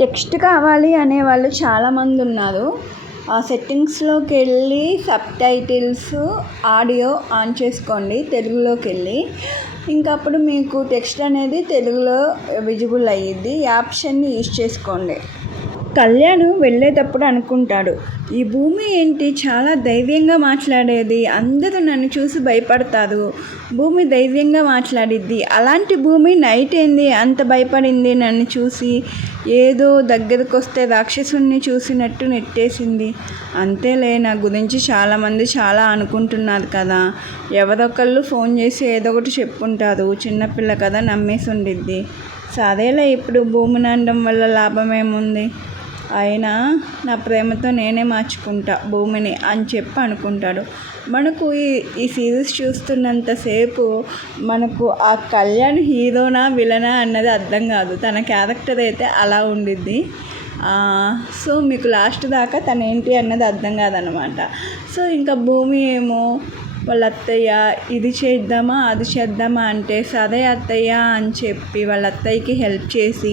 Text కావాలి అనేవాళ్ళు చాలామంది ఉన్నారు. ఆ సెట్టింగ్స్లోకి వెళ్ళి సబ్‌టైటిల్స్ ఆడియో ఆన్ చేసుకోండి తెలుగులోకి వెళ్ళి. ఇంకా అప్పుడు మీకు టెక్స్ట్ అనేది తెలుగులో విజిబుల్ అయ్యిద్ది. ఈ ఆప్షన్ని యూజ్ చేసుకోండి. కళ్యాణ్ వెళ్ళేటప్పుడు అనుకుంటాడు, ఈ భూమి ఏంటి చాలా ధైర్యంగా మాట్లాడేది, అందరూ నన్ను చూసి భయపడతారు, భూమి ధైర్యంగా మాట్లాడిద్ది, అలాంటి భూమి నైట్ ఏంది అంత భయపడింది నన్ను చూసి, ఏదో దగ్గరకు వస్తే రాక్షసుని చూసినట్టు నెట్టేసింది. అంతేలే, నా గురించి చాలామంది చాలా అనుకుంటున్నారు కదా, ఎవరొకళ్ళు ఫోన్ చేసి ఏదో ఒకటి చెప్పుంటారు, చిన్నపిల్ల కదా నమ్మేసి ఉండిద్ది. సరేలే, ఇప్పుడు భూమిని అనడం వల్ల లాభం ఏముంది, అయినా నా ప్రేమతో నేనే మార్చుకుంటా భూమిని అని చెప్పి అనుకుంటాడు. మనకు ఈ సిరీస్ చూస్తున్నంతసేపు మనకు ఆ కళ్యాణ్ హీరోనా విలనా అన్నది అర్థం కాదు. తన క్యారెక్టర్ అయితే అలా ఉండిద్ది. సో మీకు లాస్ట్ దాకా తను ఏంటి అన్నది అర్థం కాదనమాట. సో ఇంకా భూమి ఏమో వాళ్ళ అత్తయ్య ఇది చేద్దామా అది చేద్దామా అంటే సరే అత్తయ్య అని చెప్పి వాళ్ళ అత్తయ్యకి హెల్ప్ చేసి,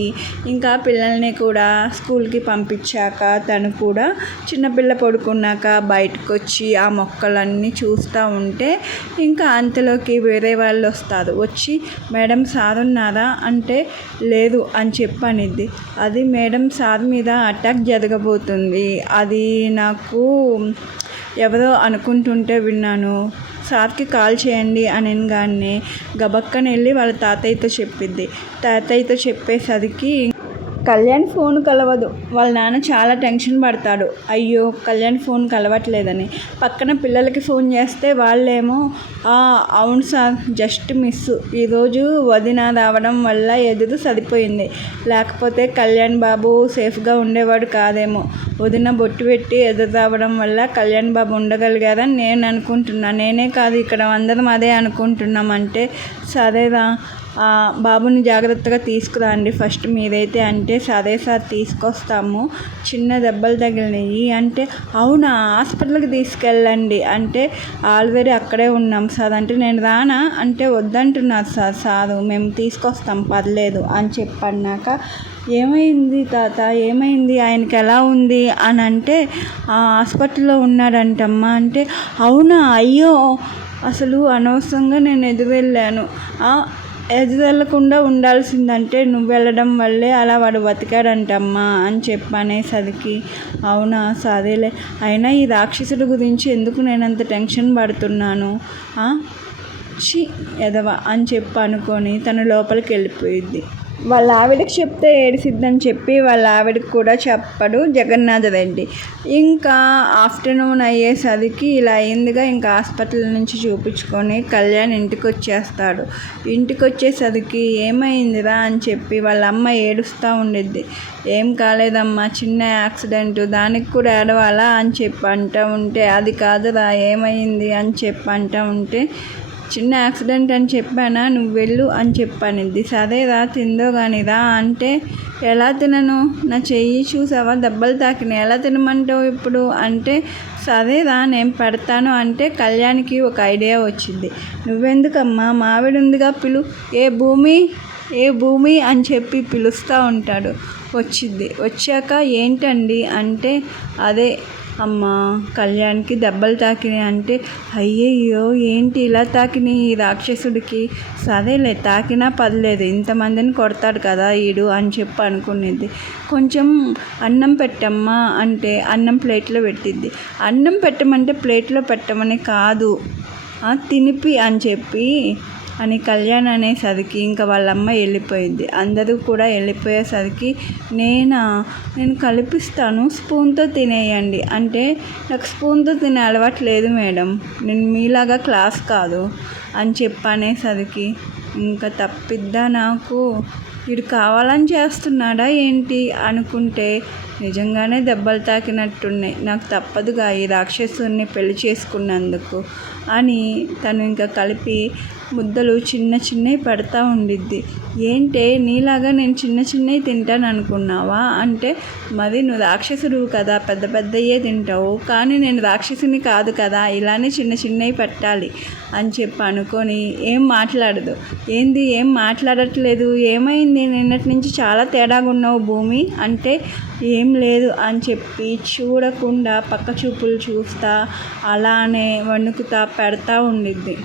ఇంకా పిల్లల్ని కూడా స్కూల్కి పంపించాక తను కూడా చిన్నపిల్ల పడుకున్నాక బయటకు వచ్చి ఆ మొక్కలన్నీ చూస్తూ ఉంటే ఇంకా అంతలోకి వేరే వాళ్ళు వస్తారు. వచ్చి మేడం సార్ ఉన్నారా అంటే లేదు అని చెప్పనిద్ది. అది మేడం సార్ మీద అటాక్ జరగబోతుంది, అది నాకు ఎవరో అనుకుంటుంటే విన్నాను, సార్కి కాల్ చేయండి అనగానే గబక్కన వెళ్ళి వాళ్ళ తాతయ్యతో చెప్పిద్ది. తాతయ్యతో చెప్పేసరికి కళ్యాణ్ ఫోన్ కలవదు. వాళ్ళ నాన్న చాలా టెన్షన్ పడతాడు, అయ్యో కళ్యాణ్ ఫోన్ కలవట్లేదని. పక్కన పిల్లలకి ఫోన్ చేస్తే వాళ్ళేమో అవును సార్ జస్ట్ మిస్, ఈరోజు వదిన రావడం వల్ల ఎదురు సరిపోయింది, లేకపోతే కళ్యాణ్ బాబు సేఫ్గా ఉండేవాడు కాదేమో, వదిన బొట్టు పెట్టి ఎదురు రావడం వల్ల కళ్యాణ్ బాబు ఉండగలిగారని నేను అనుకుంటున్నా, నేనే కాదు ఇక్కడ అందరం అదే అనుకుంటున్నాం అంటే సరేరా బాబుని జాగ్రత్తగా తీసుకురండి ఫస్ట్ మీరైతే అంటే సరే సార్ తీసుకొస్తాము, చిన్న దెబ్బలు తగిలినాయి అంటే అవునా హాస్పిటల్కి తీసుకెళ్ళండి అంటే ఆల్రెడీ అక్కడే ఉన్నాం సార్ అంటే నేను రానా అంటే వద్దంటున్నారు సారు మేము తీసుకొస్తాం పర్లేదు అని చెప్పన్నాక ఏమైంది తాత ఏమైంది ఆయనకి ఎలా ఉంది అని అంటే హాస్పిటల్లో ఉన్నాడంటమ్మా అంటే అవునా అయ్యో అసలు అనవసరంగా నేను ఎదురు వెళ్ళాను, ఎదురు వెళ్ళకుండా ఉండాల్సిందంటే నువ్వు వెళ్ళడం వల్లే అలా వాడు బతికాడంటమ్మా అని చెప్పనేసరికి అవునా సరేలే, అయినా ఈ రాక్షసుడి గురించి ఎందుకు నేను అంత టెన్షన్ పడుతున్నాను, ఎదవ అని చెప్పి అనుకొని తను లోపలికి వెళ్ళిపోయిద్ది. వాళ్ళ ఆవిడకి చెప్తే ఏడిసిద్దని చెప్పి వాళ్ళ ఆవిడకి కూడా చెప్పడు జగన్నాథ రెడ్డి. ఇంకా ఆఫ్టర్నూన్ అయ్యేసరికి ఇలా అయిందిగా, ఇంకా హాస్పిటల్ నుంచి చూపించుకొని కళ్యాణ్ ఇంటికి వచ్చేస్తాడు. ఇంటికి వచ్చేసరికి ఏమైందిరా అని చెప్పి వాళ్ళ అమ్మ ఏడుస్తూ ఉండిద్ది. ఏం కాలేదమ్మా చిన్న యాక్సిడెంట్, దానికి కూడా ఏడవాలా అని చెప్పి అంటూ ఉంటే అది కాదురా ఏమైంది అని చెప్పి అంటూ ఉంటే చిన్న యాక్సిడెంట్ అని చెప్పానా నువ్వు వెళ్ళు అని చెప్పనిద్ది. సరేరా తిందో కానీ రా అంటే ఎలా తినను, నా చెయ్యి చూసావా దెబ్బలు తాకినాయి ఎలా తినమంటావు ఇప్పుడు అంటే సరేరా నేను పెడతాను అంటే కళ్యాణ్కి ఒక ఐడియా వచ్చింది. నువ్వెందుకమ్మా మావిడ ఉందిగా పిలు, ఏ భూమి అని చెప్పి పిలుస్తూ ఉంటాడు. వచ్చింది. వచ్చాక ఏంటండి అంటే అదే అమ్మ కళ్యాణ్కి దెబ్బలు తాకినాయి అంటే అయ్యయ్యో ఏంటి ఇలా తాకినాయి ఈ రాక్షసుడికి, సరేలే తాకినా పర్లేదు ఇంతమందిని కొడతాడు కదా ఈడు అని చెప్పి అనుకునేది. కొంచెం అన్నం పెట్టమ్మా అంటే అన్నం ప్లేట్లో పెట్టిద్ది. అన్నం పెట్టమంటే ప్లేట్లో పెట్టమని కాదు తినిపి అని చెప్పి అని కళ్యాణ్ అనేసరికి ఇంకా వాళ్ళమ్మ వెళ్ళిపోయింది. అందరూ కూడా వెళ్ళిపోయేసరికి నేను కలిపిస్తాను స్పూన్తో తినేయండి అంటే నాకు స్పూన్తో తినే అలవాటు లేదు మేడం, నేను మీలాగా క్లాస్ కాదు అని చెప్పనేసరికి ఇంకా తప్పిద్దా నాకు, వీడు కావాలని చేస్తున్నాడా ఏంటి అనుకుంటే నిజంగానే దెబ్బలు తాకినట్టున్నాయి, నాకు తప్పదుగా ఈ రాక్షసుని పెళ్లి చేసుకున్నందుకు అని తను ఇంకా కలిపి ముద్దలు చిన్న చిన్నవి పెడతా ఉండిద్ది. ఏంటే నీలాగా నేను చిన్న చిన్నవి తింటాను అనుకున్నావా అంటే, మరి నువ్వు రాక్షసుడివి కదా, పెద్ద పెద్దయే తింటావు, కానీ నేను రాక్షసుని కాదు కదా, ఇలానే చిన్న చిన్నవి పెట్టాలి అని చెప్పి అనుకొని ఏం మాట్లాడదు. ఏంది ఏం మాట్లాడట్లేదు, ఏమైంది, నిన్నటి నుంచి చాలా తేడాగా ఉన్నావు భూమి అంటే, ఏం లేదు అని చెప్పి చూడకుండా పక్క చూపులు చూస్తా అలానే వణుకుతా పెడతా ఉండిద్ది.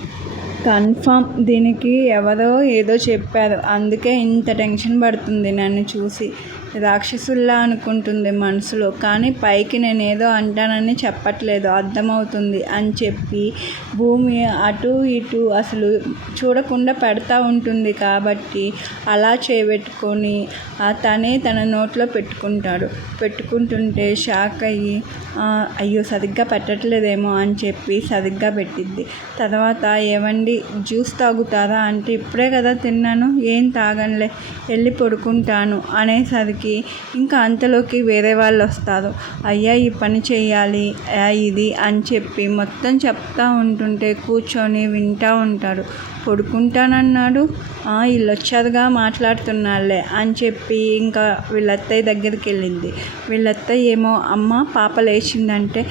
కన్ఫామ్ దీనికి ఎవరో ఏదో చెప్పారు, అందుకే ఇంత టెన్షన్ పడుతుంది నన్ను చూసి. రాక్షసుల్లా అనుకుంటుంది మనసులో, కానీ పైకి నేనేదో అంటానని చెప్పట్లేదు, అర్థమవుతుంది అని చెప్పి భూమి అటు ఇటు అసలు చూడకుండా పెడతా ఉంటుంది కాబట్టి అలా చేయబెట్టుకొని తనే తన నోట్లో పెట్టుకుంటుంటే షాక్ అయ్యి అయ్యో సరిగ్గా పెట్టట్లేదేమో అని చెప్పి సరిగ్గా పెట్టిద్ది. తర్వాత ఏవండి జ్యూస్ తాగుతారా అంటే, ఇప్పుడే కదా తిన్నాను, ఏం తాగనులే, వెళ్ళి పడుకుంటాను అనేసరికి ఇంకా అంతలోకి వేరే వాళ్ళు వస్తారు. అయ్యా ఈ పని చేయాలి ఇది అని చెప్పి మొత్తం చెప్తా ఉంటుంటే కూర్చొని వింటూ ఉంటాడు. పడుకుంటానన్నాడు, వీళ్ళు వచ్చారుగా మాట్లాడుతున్నారులే అని చెప్పి ఇంకా వీళ్ళ అత్తయ్య దగ్గరికి వెళ్ళింది. వీళ్ళ అత్తయ్య ఏమో అమ్మ పాప లేచిందంటే,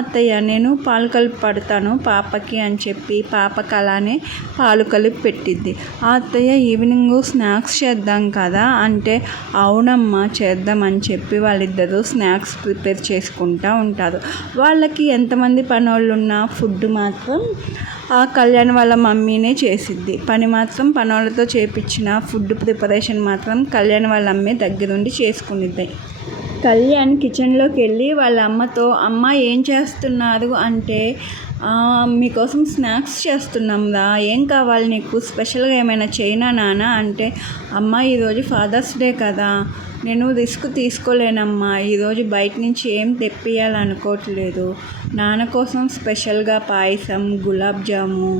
అత్తయ్య నేను పాలు కలిపి పడతాను పాపకి అని చెప్పి పాపకి అలానే పాలు కలిపి పెట్టిద్ది. ఆ అత్తయ్య ఈవినింగ్ స్నాక్స్ చేద్దాం కదా అంటే, అవునమ్మా చేద్దామని చెప్పి వాళ్ళిద్దరూ స్నాక్స్ ప్రిపేర్ చేసుకుంటూ ఉంటారు. వాళ్ళకి ఎంతమంది పనోళ్ళు ఉన్నా ఫుడ్ మాత్రం ఆ కళ్యాణ్ వాళ్ళ మమ్మీనే చేసిద్ది. పని మాత్రం పనోళ్ళతో చేపించిన ఫుడ్ ప్రిపరేషన్ మాత్రం కళ్యాణ్ వాళ్ళ అమ్మే దగ్గరుండి చేసుకునిద్ది. కళ్యాణ్ కిచెన్లోకి వెళ్ళి వాళ్ళ అమ్మతో, అమ్మ ఏం చేస్తున్నారు అంటే, మీకోసం స్నాక్స్ చేస్తున్నాంరా, ఏం కావాలి నీకు, స్పెషల్గా ఏమైనా చేయనా నాన్న అంటే, అమ్మ ఈరోజు ఫాదర్స్ డే కదా, నేను రిస్క్ తీసుకోలేనమ్మా, ఈరోజు బయట నుంచి ఏం తెప్పియాలనుకోవట్లేదు, నాన్న కోసం స్పెషల్గా పాయసం, గులాబ్ జాము,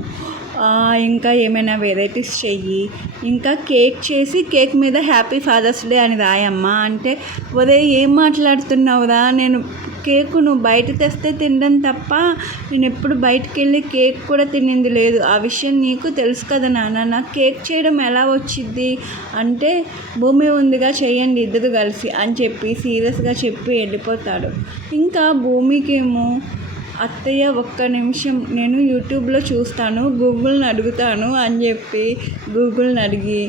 ఇంకా ఏమైనా వెరైటీస్ చెయ్యి, ఇంకా కేక్ చేసి కేక్ మీద హ్యాపీ ఫాదర్స్ డే అని రాయమ్మా అంటే, ఒరే ఏం మాట్లాడుతున్నావురా, నేను కేకు నువ్వు బయట తెస్తే తినడం తప్ప నేను ఎప్పుడు బయటికి వెళ్ళి కేక్ కూడా తినింది లేదు, ఆ విషయం నీకు తెలుసు కదా నాన్న, నాకు కేక్ చేయడం ఎలా వచ్చింది అంటే, భూమి ఉందిగా చేయండి ఇద్దరు కలిసి అని చెప్పి సీరియస్గా చెప్పి వెళ్ళిపోతాడు. ఇంకా భూమికేమో, అత్తయ్య ఒక్క నిమిషం నేను యూట్యూబ్లో చూస్తాను, గూగుల్ని అడుగుతాను అని చెప్పి గూగుల్ని అడిగి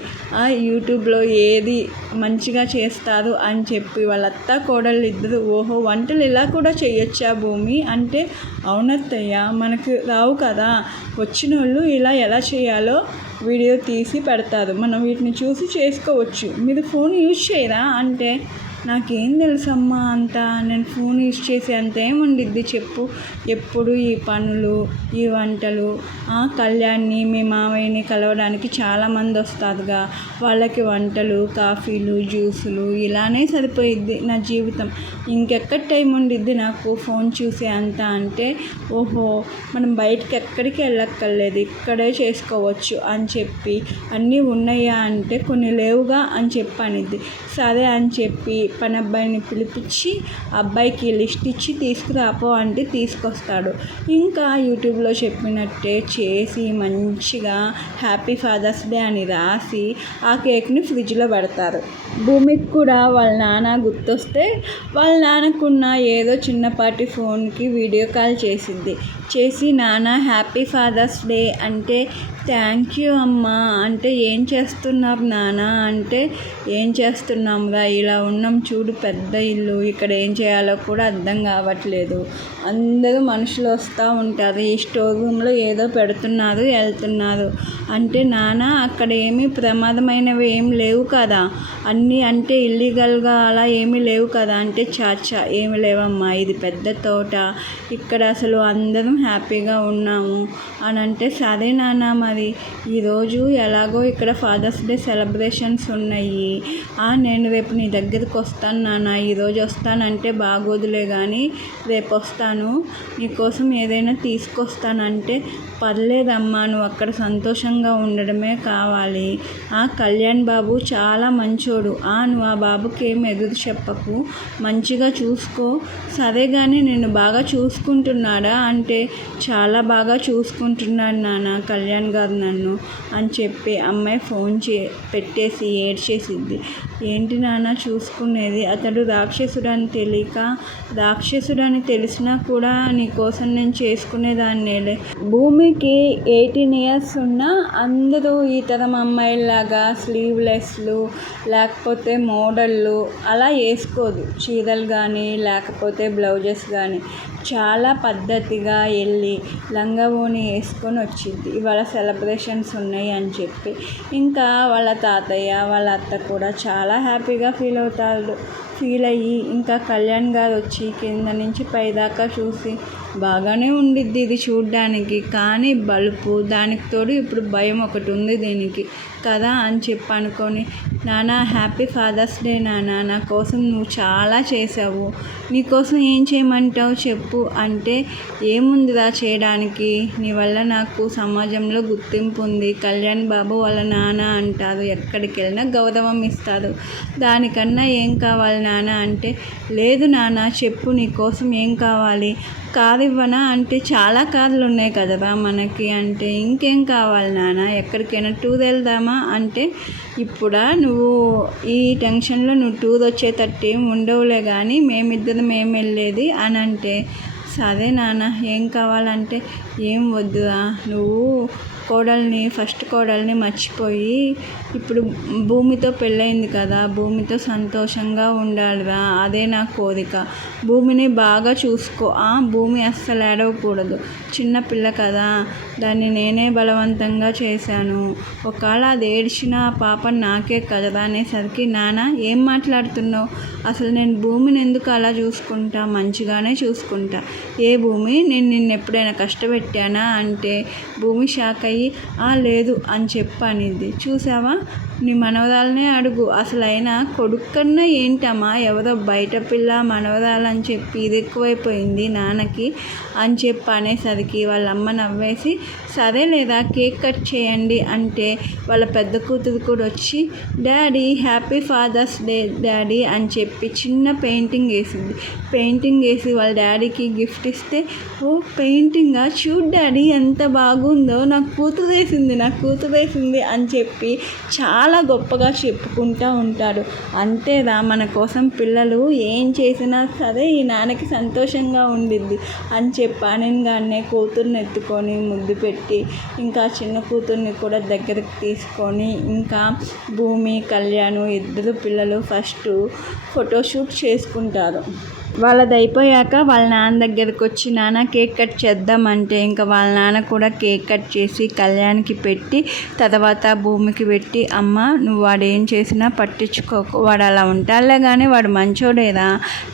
యూట్యూబ్లో ఏది మంచిగా చేస్తారు అని చెప్పి వాళ్ళ అత్త కోడళ్ళు ఇద్దరు, ఓహో వంటలు ఇలా కూడా చేయొచ్చా భూమి అంటే, అవునత్తయ్య మనకు రావు కదా, వచ్చిన వాళ్ళు ఇలా ఎలా చేయాలో వీడియో తీసి పెడతారు, మనం వీటిని చూసి చేసుకోవచ్చు, మీరు ఫోన్ యూజ్ చేయరా అంటే, నాకేం తెలుసమ్మా అంతా, నేను ఫోన్ యూజ్ చేసి అంత ఏముండిద్ది చెప్పు, ఎప్పుడు ఈ పనులు ఈ వంటలు, కళ్యాణ్ని మీ మామయ్యని కలవడానికి చాలామంది వస్తారుగా, వాళ్ళకి వంటలు కాఫీలు జ్యూసులు ఇలానే సరిపోయిద్ది నా జీవితం, ఇంకెక్కడ టైం ఉండిద్ది నాకు ఫోన్ చూసే అంత అంటే, ఓహో మనం బయటికి ఎక్కడికి వెళ్ళక్కర్లేదు, ఇక్కడే చేసుకోవచ్చు అని చెప్పి, అన్నీ ఉన్నాయా అంటే కొన్ని లేవుగా అని చెప్పి అనిద్ది. సరే అని చెప్పి పని అబ్బాయిని పిలిపించి అబ్బాయికి లిస్ట్ ఇచ్చి తీసుకురాపో అంటే తీసుకొస్తాడు. ఇంకా యూట్యూబ్లో చెప్పినట్టే చేసి మంచిగా హ్యాపీ ఫాదర్స్ డే అని రాసి ఆ కేక్ని ఫ్రిడ్జ్లో పెడతారు. భూమికి కూడా వాళ్ళ నాన్న గుర్తొస్తే వాళ్ళ నాన్నకున్న ఏదో చిన్నపాటి ఫోన్కి వీడియో కాల్ చేసి నాన్న హ్యాపీ ఫాదర్స్ డే అంటే, థ్యాంక్ యూ అమ్మా అంటే, ఏం చేస్తున్నారు నాన్న అంటే, ఏం చేస్తున్నాంరా ఇలా ఉన్నాం చూడు, పెద్ద ఇల్లు, ఇక్కడ ఏం చేయాలో కూడా అర్థం కావట్లేదు, అందరూ మనుషులు వస్తూ ఉంటారు, ఈ స్టోర్ రూమ్లో ఏదో పెడుతున్నారు వెళ్తున్నారు అంటే, నాన్న అక్కడ ఏమీ ప్రమాదమైనవి ఏం లేవు కదా, అన్నీ అంటే ఇల్లీగల్గా అలా ఏమీ లేవు కదా అంటే, చాచా ఏమి లేవమ్మా, ఇది పెద్ద తోట, ఇక్కడ అసలు అందరం హ్యాపీగా ఉన్నాము అని అంటే, సరే నాన్న మరి ఈరోజు ఎలాగో ఇక్కడ ఫాదర్స్ డే సెలబ్రేషన్స్ ఉన్నాయి, నేను రేపు నీ దగ్గరికి వస్తాను నాన్న, ఈరోజు వస్తానంటే బాగోదులే కానీ రేపు వస్తాను, నీకోసం ఏదైనా తీసుకొస్తానంటే, పర్లేదమ్మా నువ్వు అక్కడ సంతోషంగా ఉండడమే కావాలి, కళ్యాణ్ బాబు చాలా మంచోడు, నువ్వు ఆ బాబుకి ఏం ఎదురు చెప్పకు, మంచిగా చూసుకో, సరే కానీ నేను బాగా చూసుకుంటున్నాడా అంటే, చాలా బాగా చూసుకుంటున్నాడు నాన్న కళ్యాణ్ గారు చూస్తారు నన్ను అని చెప్పి అమ్మాయి ఫోన్ పెట్టేసి ఏడ్చేసిద్ది. ఏంటి నాన్న చూసుకునేది, అతడు రాక్షసుడని తెలియక, రాక్షసుడని తెలిసినా కూడా నీకోసం నేను చేసుకునేదాన్నేలే. భూమికి 18 years ఉన్నా అందరూ ఈ తరం అమ్మాయిలాగా స్లీవ్లెస్లు లేకపోతే మోడళ్ళు అలా వేసుకోదు. చీరలు కానీ లేకపోతే బ్లౌజెస్ కానీ చాలా పద్ధతిగా వెళ్ళి లంగా ఓణి వేసుకొని వచ్చింది. ఇవాళ సెలబ్రేషన్స్ ఉన్నాయి అని చెప్పి ఇంకా వాళ్ళ తాతయ్య వాళ్ళ అత్త కూడా చాలా హ్యాపీగా ఫీల్ అయ్యి ఇంకా కళ్యాణ్ గారు వచ్చి కింద నుంచి పైదాకా చూసి బాగానే ఉండిద్ది ఇది చూడ్డానికి, కానీ బలుపు దానికి తోడు ఇప్పుడు భయం ఒకటి ఉంది దీనికి కదా అని చెప్పి అనుకొని, నాన్న హ్యాపీ ఫాదర్స్ డే నాన్న, నా కోసం నువ్వు చాలా చేసావు, నీకోసం ఏం చేయమంటావు చెప్పు అంటే, ఏముందిరా చేయడానికి, నీ వల్ల నాకు సమాజంలో గుర్తింపు ఉంది, కళ్యాణ్ బాబు వాళ్ళ నాన్న అంటారు, ఎక్కడికి వెళ్ళినా గౌరవం ఇస్తారు, దానికన్నా ఏం కావాలి నాన్న అంటే, లేదు నాన్న చెప్పు నీకోసం ఏం కావాలి, కారు ఇవ్వనా అంటే, చాలా కార్లు ఉన్నాయి కదరా మనకి అంటే, ఇంకేం కావాలి నాన్న, ఎక్కడికైనా టూర్ వెళ్దామా అంటే, ఇప్పుడా నువ్వు ఈ టెన్షన్లో నువ్వు టూర్ వచ్చేటట్టు ఏం ఉండవులే కానీ మేమిద్దరం వెళ్ళేది అని అంటే, సరే నాన్న ఏం కావాలంటే, ఏం వద్దురా నువ్వు ఫస్ట్ కోడల్ని మర్చిపోయి ఇప్పుడు భూమితో పెళ్ళయింది కదా, భూమితో సంతోషంగా ఉండాలిరా, అదే నా కోరిక, భూమిని బాగా చూసుకో, భూమి అస్సలు ఏడవకూడదు, చిన్నపిల్ల కదా, దాన్ని నేనే బలవంతంగా చేశాను, ఒకవేళ అది ఏడ్చిన పాప నాకే కదరా అనేసరికి, నాన్న ఏం మాట్లాడుతున్నావు, అసలు నేను భూమిని ఎందుకు అలా చూసుకుంటా, మంచిగానే చూసుకుంటా, ఏ భూమి నేను నిన్ను ఎప్పుడైనా కష్టపెట్టానా అంటే, భూమి షాక్ అయ్యి లేదు అని చెప్పనిద్ది. చూసావా నీ మనవరాలనే అడుగు, అసలు అయినా కొడుకన్నా ఏంటమ్మా, ఎవరో బయట పిల్ల మనవరాలని చెప్పి ఇది ఎక్కువైపోయింది నాన్నకి అని చెప్పి అనేసరికి వాళ్ళ అమ్మ నవ్వేసి, సరే లేదా కేక్ కట్ చేయండి అంటే, వాళ్ళ పెద్ద కూతురు కూడా వచ్చి, daddy happy father's day daddy అని చెప్పి చిన్న పెయింటింగ్ వేసింది. పెయింటింగ్ వేసి వాళ్ళ డాడీకి గిఫ్ట్ ఇస్తే, ఓ పెయింటింగా, చూడు డాడీ ఎంత బాగుందో, నాకు కూతురు వేసింది అని చెప్పి చాలా గొప్పగా చెప్పుకుంటూ ఉంటాడు. అంతేరా మన కోసం పిల్లలు ఏం చేసినా సరే ఈ నాన్నకి సంతోషంగా ఉండిద్ది అని చెప్పి అనగానే కూతుర్ని ఎత్తుకొని ముద్దు పెట్టి ఇంకా చిన్న కూతుర్ని కూడా దగ్గరికి తీసుకొని ఇంకా భూమి కళ్యాణ్ ఇద్దరు పిల్లలు ఫస్ట్ ఫోటోషూట్ చేసుకుంటారు. వాళ్ళది అయిపోయాక వాళ్ళ నాన్న దగ్గరికి వచ్చి, నాన్న కేక్ కట్ చేద్దామంటే ఇంకా వాళ్ళ నాన్న కూడా కేక్ కట్ చేసి కళ్యాణ్కి పెట్టి తర్వాత భూమికి పెట్టి, అమ్మ నువ్వు వాడు ఏం చేసినా పట్టించుకోకు, వాడు అలా ఉంటాడులే కానీ వాడు మంచోడేరా,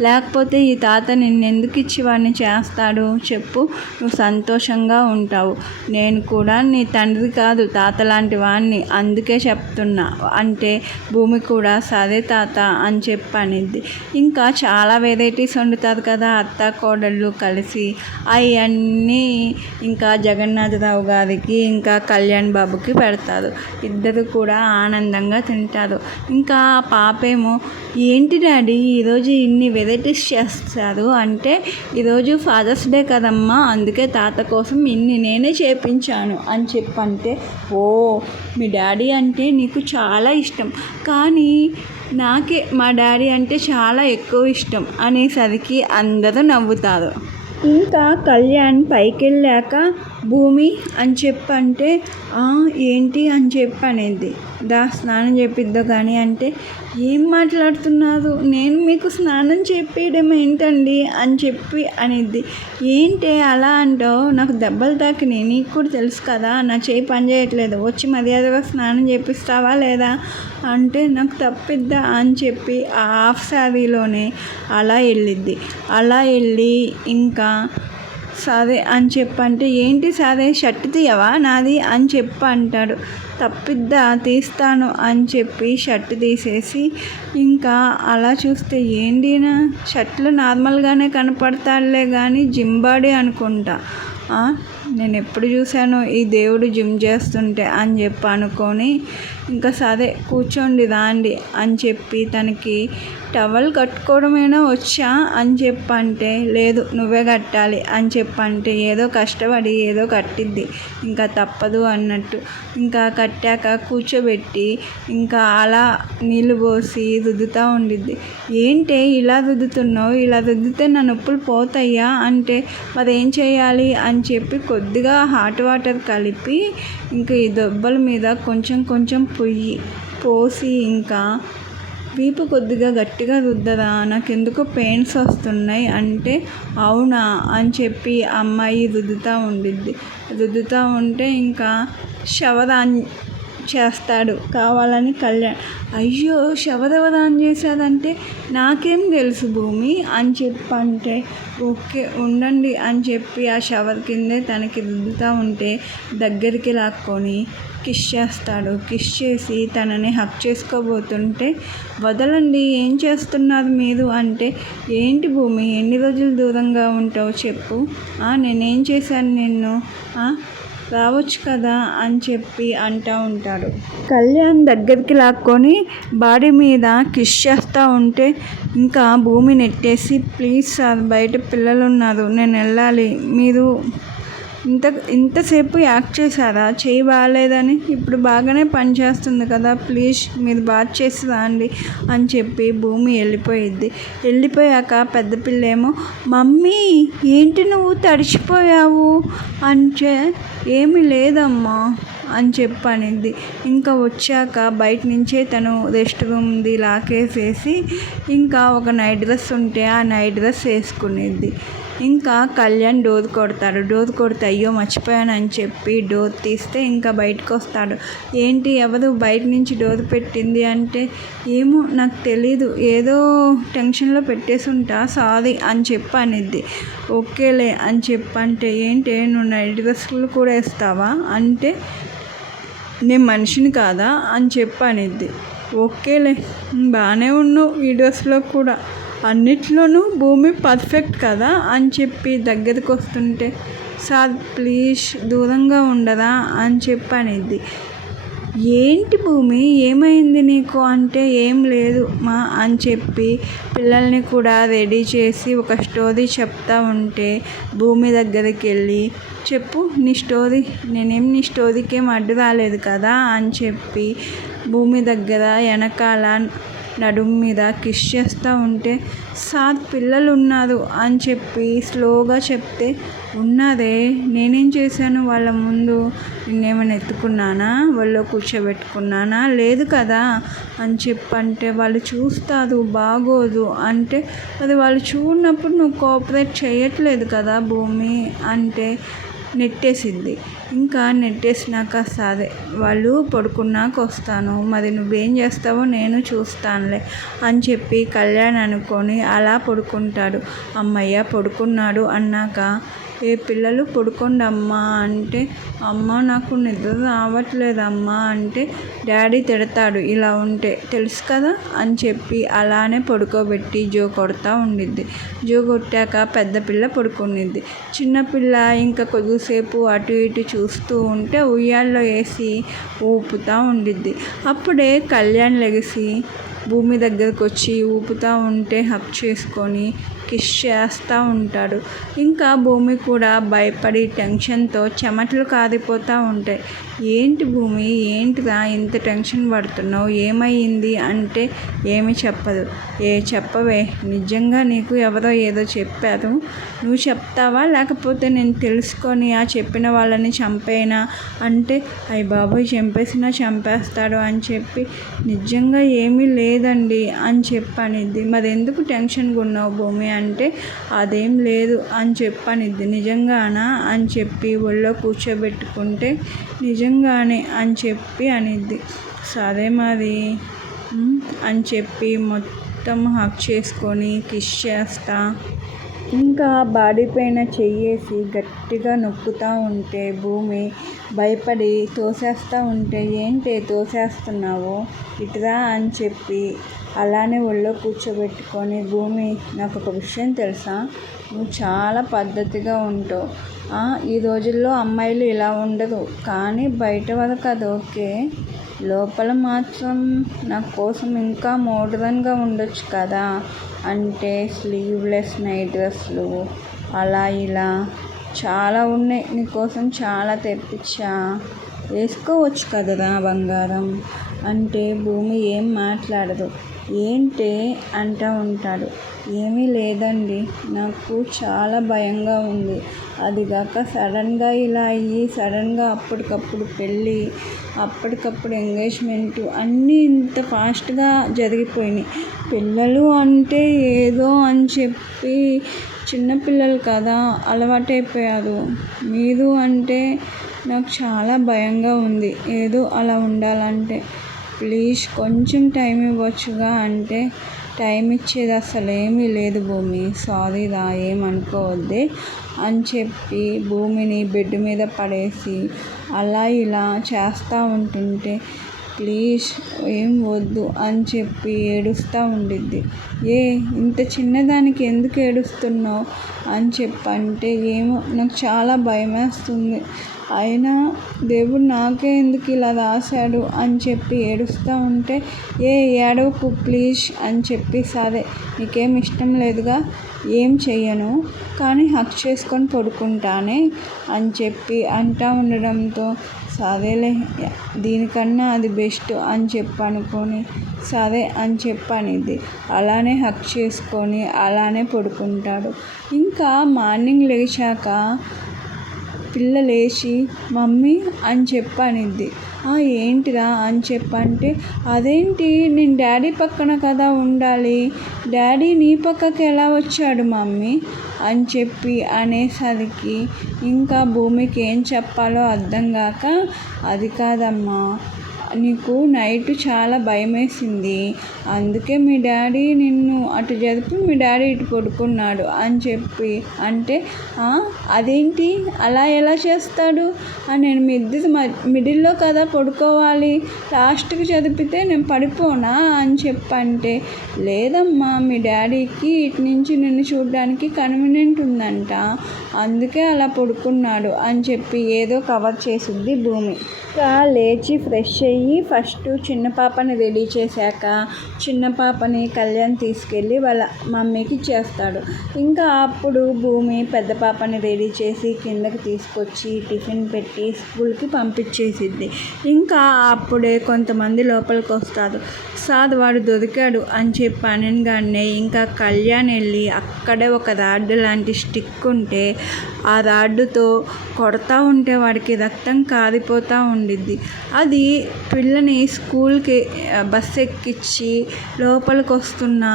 లేకపోతే ఈ తాత నిన్నెందుకు ఇచ్చి వాడిని చేస్తాడు చెప్పు, నువ్వు సంతోషంగా ఉంటావు, నేను కూడా నీ తండ్రి కాదు తాత లాంటి వాడిని అందుకే చెప్తున్నా అంటే, భూమి కూడా సరే తాత అని చెప్పి అనిద్ది. ఇంకా చాలా వెరైటీస్ వండుతారు కదా అత్త కోడళ్ళు కలిసి, అవన్నీ ఇంకా జగన్నాథరావు గారికి ఇంకా కళ్యాణ్ బాబుకి పెడతారు. ఇద్దరు కూడా ఆనందంగా తింటారు. ఇంకా పాపేమో, ఏంటి డాడీ ఈరోజు ఇన్ని వెరైటీస్ చేస్తారు అంటే, ఈరోజు ఫాదర్స్ డే కదమ్మా, అందుకే తాత కోసం ఇన్ని నేనే చేపించాను అని చెప్పంటే, ఓ మీ డాడీ అంటే నీకు చాలా ఇష్టం, కానీ నాకే మా డాడీ అంటే చాలా ఎక్కువ ఇష్టం అనేసరికి అందరూ నవ్వుతారు. ఇంకా కళ్యాణ్ పైకి వెళ్ళాక భూమి అని చెప్పంటే, ఏంటి అని చెప్పి అనేది, స్నానం చేపిద్దో కానీ అంటే, ఏం మాట్లాడుతున్నారు, నేను మీకు స్నానం చేపించడం ఏంటండి అని చెప్పి అనిద్ది. ఏంటి అలా అంటావు, నాకు దెబ్బలు తాకినాయి, నీకు కూడా తెలుసు కదా, నా చేయి పని చేయట్లేదు, వచ్చి మర్యాదగా స్నానం చేపిస్తావా లేదా అంటే, నాకు తప్పిద్దా అని చెప్పి ఆ హాఫ్ శారీలోనే అలా వెళ్ళిద్ది. అలా వెళ్ళి ఇంకా సరే అని చెప్పంటే, ఏంటి సరే షర్ట్ తీయవా నాది అని చెప్పి అంటాడు. తప్పిద్దా తీస్తాను అని చెప్పి షర్ట్ తీసేసి ఇంకా అలా చూస్తే, ఏంటినా షర్ట్లు నార్మల్గానే కనపడతాడులే కానీ జిమ్ బాడీ అనుకుంటా, నేను ఎప్పుడు చూశాను ఈ దేవుడు జిమ్ చేస్తుంటే అని చెప్పి అనుకొని ఇంకా సరే కూర్చోండి రాండి అని చెప్పి తనకి టవల్ కట్టుకోవడమైనా వచ్చా అని చెప్పంటే లేదు నువ్వే కట్టాలి అని చెప్పంటే ఏదో కష్టపడి ఏదో కట్టిద్ది, ఇంకా తప్పదు అన్నట్టు ఇంకా కట్టాక కూర్చోబెట్టి ఇంకా అలా నీళ్ళు పోసి రుద్దుతూ ఉండిద్ది. ఏంటే ఇలా రుద్దుతున్నావు, ఇలా రుద్దితే నా నొప్పులు పోతాయా అంటే మరి ఏం చేయాలి అని చెప్పి కొద్దిగా హాట్ వాటర్ కలిపి ఇంకా ఈ దెబ్బల మీద కొంచెం కొంచెం పోసి ఇంకా వీపు కొద్దిగా గట్టిగా రుద్దరా, నాకెందుకో పెయిన్స్ వస్తున్నాయి అంటే అవునా అని చెప్పి అమ్మాయి రుద్దుతూ ఉంటే ఇంకా షవర్ ఆన్ చేస్తాడు కావాలని కళ్యాణ్. అయ్యో షవర్ ఎవరు ఆన్ చేశారంటే నాకేం తెలుసు భూమి అని చెప్పంటే ఓకే ఉండండి అని చెప్పి ఆ షవర్ కిందే తనకి రుద్దుతూ ఉంటే దగ్గరికి లాక్కొని కిస్ చేస్తాడు. కిస్ చేసి తనని హక్ చేసుకోబోతుంటే వదలండి ఏం చేస్తున్నారు మీరు అంటే ఏంటి భూమి ఎన్ని రోజులు దూరంగా ఉంటావు చెప్పు, నేనేం చేశాను నిన్ను, రావచ్చు కదా అని చెప్పి అంటూ ఉంటాడు. కళ్యాణ్ దగ్గరికి లాక్కొని బాడీ మీద కిస్ చేస్తూ ఉంటే ఇంకా భూమి నెట్టేసి ప్లీజ్ సార్ బయట పిల్లలు ఉన్నారు నేను వెళ్ళాలి, మీరు ఇంతసేపు యాక్ట్ చేశారా చేయి బాగాలేదని, ఇప్పుడు బాగానే పనిచేస్తుంది కదా ప్లీజ్ మీరు బాగా చేసి రాండి అని చెప్పి భూమి వెళ్ళిపోయాక పెద్ద పిల్లేమో మమ్మీ ఏంటి నువ్వు తడిచిపోయావు అంటే ఏమీ లేదమ్మా అని చెప్పనిద్ది. ఇంకా వచ్చాక బయట నుంచే తను రెస్ట్ రూమ్ది లాకేసేసి ఇంకా ఒక నైట్ డ్రెస్ ఉంటే ఆ నైట్ డ్రెస్ వేసుకునేది. ఇంకా కళ్యాణ్ డోర్ కొడితే అయ్యో మర్చిపోయాను అని చెప్పి డోర్ తీస్తే ఇంకా బయటకు వస్తాడు. ఏంటి ఎవరు బయట నుంచి డోర్ పెట్టింది అంటే ఏమో నాకు తెలీదు ఏదో టెన్షన్లో పెట్టేసి ఉంటా సారీ అని చెప్పి అనిద్ది. ఓకేలే అని చెప్పంటే ఏంటి నువ్వు నైట్ డ్రెస్సులు కూడా వేస్తావా అంటే నేను మనిషిని కాదా అని చెప్పి అనిద్ది. ఓకేలే బాగానే ఉన్నావు ఈ డ్రెస్లో కూడా అన్నిట్లోనూ భూమి పర్ఫెక్ట్ కదా అని చెప్పి దగ్గరికి వస్తుంటే సార్ ప్లీజ్ దూరంగా ఉండరా అని చెప్పి అనిద్ది. ఏంటి భూమి ఏమైంది నీకు అంటే ఏం లేదు మా అని చెప్పి పిల్లల్ని కూడా రెడీ చేసి ఒక స్టోరీ చెప్తా ఉంటే భూమి దగ్గరికి వెళ్ళి చెప్పు నీ స్టోరీ, నేనేం నీ స్టోరీకి ఏం అడ్డు రాలేదు కదా అని చెప్పి భూమి దగ్గర వెనకాల నడుము మీద కిస్ చేస్తూ ఉంటే సార్ పిల్లలు ఉన్నారు అని చెప్పి స్లోగా చెప్తే ఉన్నారే నేనేం చేశాను వాళ్ళ ముందు, నేనేమైనా ఎత్తుకున్నానా వాళ్ళు కూర్చోబెట్టుకున్నానా లేదు కదా అని చెప్పంటే వాళ్ళు చూస్తారు బాగోదు అంటే అది వాళ్ళు చూడనప్పుడు నువ్వు కోఆపరేట్ చేయట్లేదు కదా భూమి అంటే నెట్టేసిద్ది. ఇంకా నెట్టేసినాక సరే వాళ్ళు పడుకున్నాక వస్తాను మరి నువ్వేం చేస్తావో నేను చూస్తానులే అని చెప్పి కళ్యాణ్ అనుకొని అలా పడుకుంటాడు. అమ్మయ్య పడుకున్నాడు అన్నాక ఏ పిల్లలు పడుకోండి అమ్మా అంటే అమ్మ నాకు నిద్ర రావట్లేదమ్మా అంటే డాడీ తిడతాడు ఇలా ఉంటే తెలుసు కదా అని చెప్పి అలానే పడుకోబెట్టి జో కొడతా ఉండిద్ది. జో కొట్టాక పెద్ద పిల్ల పడుకునిద్ది. చిన్నపిల్ల ఇంకా కొద్దిసేపు అటు ఇటు చూస్తూ ఉంటే ఉయ్యాల్లో వేసి ఊపుతూ ఉండిద్ది. అప్పుడే కళ్యాణ్ లెగిసి భూమి దగ్గరకు వచ్చి ఊపుతూ ఉంటే హక్ చేసుకొని కిస్ చేస్తూ ఉంటాడు. ఇంకా భూమి కూడా భయపడి టెన్షన్తో చెమటలు కారిపోతూ ఉంటాయి. ఏంటి భూమి ఏంటిరా ఇంత టెన్షన్ పడుతున్నావు ఏమైంది అంటే ఏమి చెప్పదు. చెప్పవే నిజంగా నీకు ఎవరో ఏదో చెప్పారు నువ్వు చెప్తావా లేకపోతే నేను తెలుసుకొని ఆ చెప్పిన వాళ్ళని చంపేనా అంటే అయ్య బాబోయ్ చంపేస్తాడు అని చెప్పి నిజంగా ఏమీ లేదండి అని చెప్పనిద్ది. మరి ఎందుకు టెన్షన్గా ఉన్నావు భూమి అంటే అదేం లేదు అని చెప్పనిద్ది. నిజంగానా అని చెప్పి ఒళ్ళో కూర్చోబెట్టుకుంటే నిజంగానే అని చెప్పి అనిద్ది. సరే మరి అని చెప్పి మొత్తం హక్ చేసుకొని కిస్ చేస్తా ఇంకా బాడీ పైన చెయ్యేసి గట్టిగా నొక్కుతూ ఉంటే భూమి భయపడి తోసేస్తూ ఉంటే ఏంటి తోసేస్తున్నావు ఇటురా అని చెప్పి అలానే ఒళ్ళో కూర్చోబెట్టుకొని భూమి నాకు ఒక విషయం తెలుసా నువ్వు చాలా పద్ధతిగా ఉంటావు, ఈ రోజుల్లో అమ్మాయిలు ఇలా ఉండరు కానీ బయట వరకు అది ఓకే లోపల మాత్రం నా కోసం ఇంకా మోడర్న్గా ఉండొచ్చు కదా, అంటే స్లీవ్లెస్ నైట్ డ్రెస్లు అలా ఇలా చాలా ఉన్నాయి. నీకోసం చాలా తెప్పించా, వేసుకోవచ్చు కదరా బంగారం అంటే భూమి ఏం మాట్లాడదు. ఏంటే అంటూ ఉంటాడు. ఏమీ లేదండి, నాకు చాలా భయంగా ఉంది. అదిగాక సడన్గా ఇలా అయ్యి సడన్గా అప్పటికప్పుడు పెళ్ళి, అప్పటికప్పుడు ఎంగేజ్మెంటు అన్నీ ఇంత ఫాస్ట్గా జరిగిపోయినాయి. పిల్లలు అంటే ఏదో అని చెప్పి చిన్నపిల్లలు కదా అలవాటైపోయారు. మీరు అంటే నాకు చాలా భయంగా ఉంది. ఏదో అలా ఉండాలంటే ప్లీజ్ కొంచెం టైం ఇవ్వచ్చుగా అంటే టైం ఇచ్చేది అసలు ఏమీ లేదు భూమి, సారీ రా, ఏమనుకోవద్దే అని చెప్పి భూమిని బెడ్ మీద పడేసి అలా ఇలా చేస్తూ ఉంటుంటే ప్లీజ్ ఏం వద్దు అని చెప్పి ఏడుస్తూ ఉండిద్ది. ఇంత చిన్నదానికి ఎందుకు ఏడుస్తున్నావు అని చెప్పంటే ఏమో నాకు చాలా భయం వేస్తుంది, అయినా దేవుడు నాకే ఎందుకు ఇలా రాశాడు అని చెప్పి ఏడుస్తూ ఉంటే ఏడవకు ప్లీజ్ అని చెప్పి సరే నీకేం ఇష్టం లేదుగా, ఏం చెయ్యను కానీ హక్ చేసుకొని పడుకుంటానే అని చెప్పి అంటూ ఉండడంతో సరేలే దీనికన్నా అది బెస్ట్ అని చెప్పి అనుకొని సరే అని చెప్పనిద్ది. అలానే హక్ చేసుకొని అలానే పడుకుంటాడు. ఇంకా మార్నింగ్ లేచాక పిల్ల లేచి మమ్మీ అని చెప్పనిద్ది. ఏంటిరా అని చెప్పంటే అదేంటి నేను డాడీ పక్కన కదా ఉండాలి, డాడీ నీ పక్కకి ఎలా వచ్చాడు మమ్మీ అని చెప్పి అనేసరికి ఇంకా భూమికి ఏం చెప్పాలో అర్థం కాక అది కాదమ్మా నీకు నైట్ చాలా భయం వేసింది, అందుకే మీ డాడీ నిన్ను అటు జరిపి మీ డాడీ ఇటు పడుకున్నాడు అని చెప్పి అంటే అదేంటి అలా ఎలా చేస్తాడు, నేను మిడిల్లో కదా పడుకోవాలి, లాస్ట్కి చదివితే నేను పడిపోనా అని చెప్పంటే లేదమ్మా మీ డాడీకి ఇటు నుంచి నిన్ను చూడడానికి కన్వీనియంట్ ఉందంట, అందుకే అలా పడుకున్నాడు అని చెప్పి ఏదో కవర్ చేసింది భూమి. ఇంకా లేచి ఫ్రెష్ అయ్యి ఫస్ట్ చిన్న పాపని రెడీ చేశాక చిన్న పాపని కళ్యాణ్ తీసుకెళ్ళి వాళ్ళ మమ్మీకి ఇచ్చేస్తాడు. ఇంకా అప్పుడు భూమి పెద్ద పాపని రెడీ చేసి కిందకి తీసుకొచ్చి టిఫిన్ పెట్టి స్కూల్కి పంపించేసిద్ది. ఇంకా అప్పుడే కొంతమంది లోపలికి వస్తారు. సార్ వాడు దొరికాడు అని చెప్పి అనగానే ఇంకా కళ్యాణ్ వెళ్ళి అక్కడే ఒక రాడ్ లాంటి స్టిక్ ఉంటే ఆ రాడ్డుతో కొడతా ఉంటే వాడికి రక్తం కారిపోతూ ఉండిద్ది. అది పిల్లని స్కూల్కి బస్సు ఎక్కించి లోపలికి వస్తున్న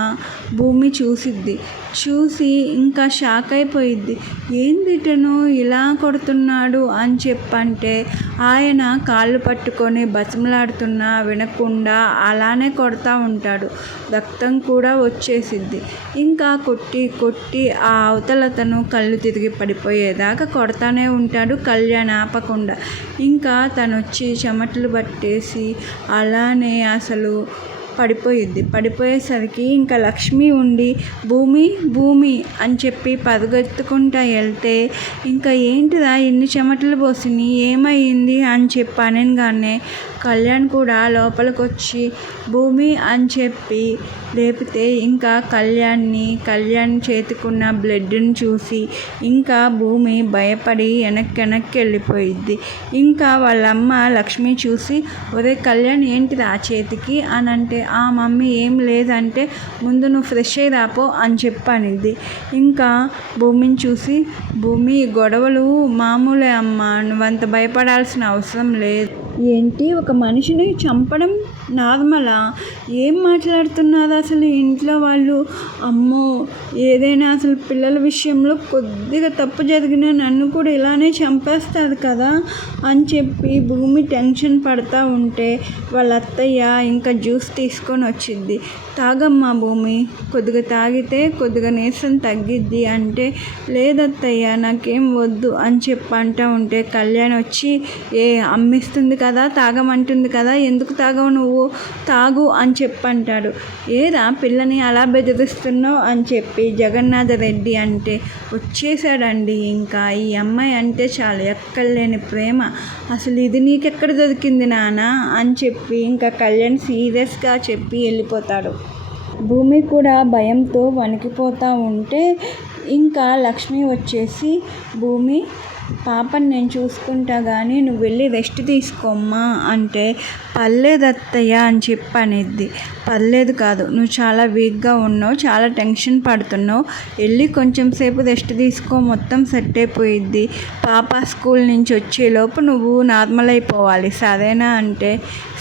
భూమి చూసిద్ది. చూసి ఇంకా షాక్ అయిపోయిద్ది. ఏంది ఇతను ఇలా కొడుతున్నాడు అని చెప్పంటే ఆయన కాళ్ళు పట్టుకొని బతిమలాడుతున్నా వినకుండా అలానే కొడతా ఉంటాడు. రక్తం కూడా వచ్చేసిద్ది. ఇంకా కొట్టి కొట్టి ఆ అవతలతను కళ్ళు తిరిగి పడిపోయేదాకా కొడతానే ఉంటాడు కళ్యాణ్ ఆపకుండా. ఇంకా తను వచ్చి చెమటలు పట్టేసి అలానే అసలు పడిపోయేసరికి ఇంకా లక్ష్మి ఉండి భూమి భూమి అని చెప్పి పరుగెత్తుకుంటా వెళ్తే ఇంకా ఏంటిరా ఎన్ని చెమటలు పోసినాయి ఏమైంది అని చెప్పి అనగానే కళ్యాణ్ కూడా లోపలికి వచ్చి భూమి అని చెప్పి లేపితే ఇంకా కళ్యాణ్ చేతికున్న బ్లడ్ని చూసి ఇంకా భూమి భయపడి వెనక్కి వెళ్ళిపోయిద్ది. ఇంకా వాళ్ళమ్మ లక్ష్మి చూసి ఒరే కళ్యాణ్ ఏంటిది ఆ చేతికి అని అంటే మమ్మీ ఏం లేదంటే ముందు నువ్వు ఫ్రెష్ అయ్యి రాపో అని చెప్పనిద్ది. ఇంకా భూమిని చూసి భూమి గొడవలు మామూలే అమ్మ, నువ్వంత భయపడాల్సిన అవసరం లేదు. ఏంటి ఒక మనిషిని చంపడం నార్మలా, ఏం మాట్లాడుతున్నారు అసలు ఇంట్లో వాళ్ళు, అమ్మో ఏదైనా అసలు పిల్లల విషయంలో కొద్దిగా తప్పు జరిగినా నన్ను కూడా ఇలానే చంపేస్తారు కదా అని చెప్పి భూమి టెన్షన్ పడుతూ ఉంటే వాళ్ళ అత్తయ్య ఇంకా జ్యూస్ తీసుకొని వచ్చింది. తాగమ్మా భూమి, కొద్దిగా తాగితే కొద్దిగా నీరసం తగ్గిద్ది అంటే లేదత్తయ్య నాకేం వద్దు అని చెప్పి అంటూ ఉంటే కళ్యాణ్ వచ్చి అమ్మిస్తుంది కదా తాగమంటుంది కదా ఎందుకు తాగవు నువ్వు నువ్వు తాగు అని చెప్పంటాడు. ఏరా పిల్లని అలా బెదిరిస్తున్నావు అని చెప్పి జగన్నాథ రెడ్డి అంటే వచ్చేసాడండి. ఇంకా ఈ అమ్మాయి అంటే చాలా ఎక్కడలేని ప్రేమ, అసలు ఇది నీకెక్కడ దొరికింది నాన్న అని చెప్పి ఇంకా కళ్యాణ్ సీరియస్గా చెప్పి వెళ్ళిపోతాడు. భూమి కూడా భయంతో వణికిపోతూ ఉంటే ఇంకా లక్ష్మి వచ్చేసి, భూమి పాపని నేను చూసుకుంటా కానీ నువ్వు వెళ్ళి రెస్ట్ తీసుకోమ్మా అంటే, పర్లేదు అత్తయ్య అని చెప్పి అనేది. పర్లేదు కాదు, నువ్వు చాలా వీక్గా ఉన్నావు, చాలా టెన్షన్ పడుతున్నావు, వెళ్ళి కొంచెం సేపు రెస్ట్ తీసుకో, మొత్తం సెట్ అయిపోయిద్ది. పాప స్కూల్ నుంచి వచ్చేలోపు నువ్వు నార్మల్ అయిపోవాలి సరేనా అంటే,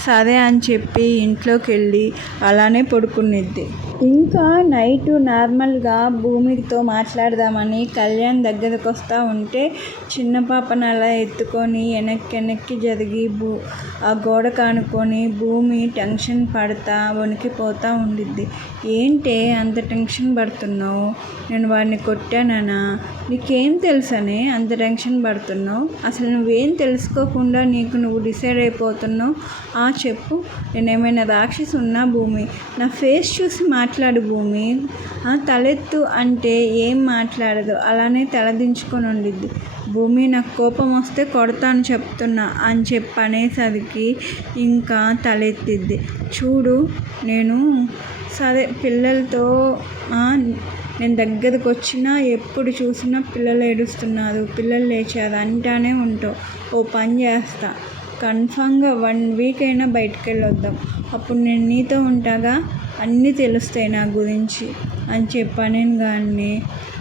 సరే అని చెప్పి ఇంట్లోకి వెళ్ళి అలానే పడుకునిద్ది. ఇంకా నైట్ నార్మల్గా భూమితో మాట్లాడదామని కళ్యాణ్ దగ్గరకు వస్తూ ఉంటే చిన్న పాపను అలా ఎత్తుకొని వెనక్కి జరిగి ఆ గోడ కానుకొని భూమి టెన్షన్ పడతా వణికిపోతూ ఉండిద్ది. ఏంటే అంత టెన్షన్ పడుతున్నావు? నేను వాడిని కొట్టానా? నీకేం తెలుసనే అంత టెన్షన్ పడుతున్నావు? అసలు నువ్వేం తెలుసుకోకుండా నీకు నువ్వు డిసైడ్ అయిపోతున్నావు. చెప్పు, నేనేమైనా రాక్షసి ఉన్నా భూమి? నా ఫేస్ చూసి మాట్లాడు భూమి. తలెత్తు అంటే ఏం మాట్లాడదు, అలానే తలదించుకొని ఉండిద్ది. భూమి నాకు కోపం వస్తే కొడతాను చెప్తున్నా అని చెప్పి అనేసరికి ఇంకా తలెత్తిద్ది. చూడు, నేను సరే పిల్లలతో నేను దగ్గరకు వచ్చినా ఎప్పుడు చూసినా పిల్లలు ఏడుస్తున్నారు, పిల్లలు లేచారు అంటానే ఉంటావు. ఓ పని చేస్తా, కన్ఫామ్గా 1 వీక్ అయినా బయటికి వెళ్ళొద్దాం, అప్పుడు నేను నీతో ఉంటాగా, అన్నీ తెలుస్తాయి నా గురించి అని చెప్పాను. కానీ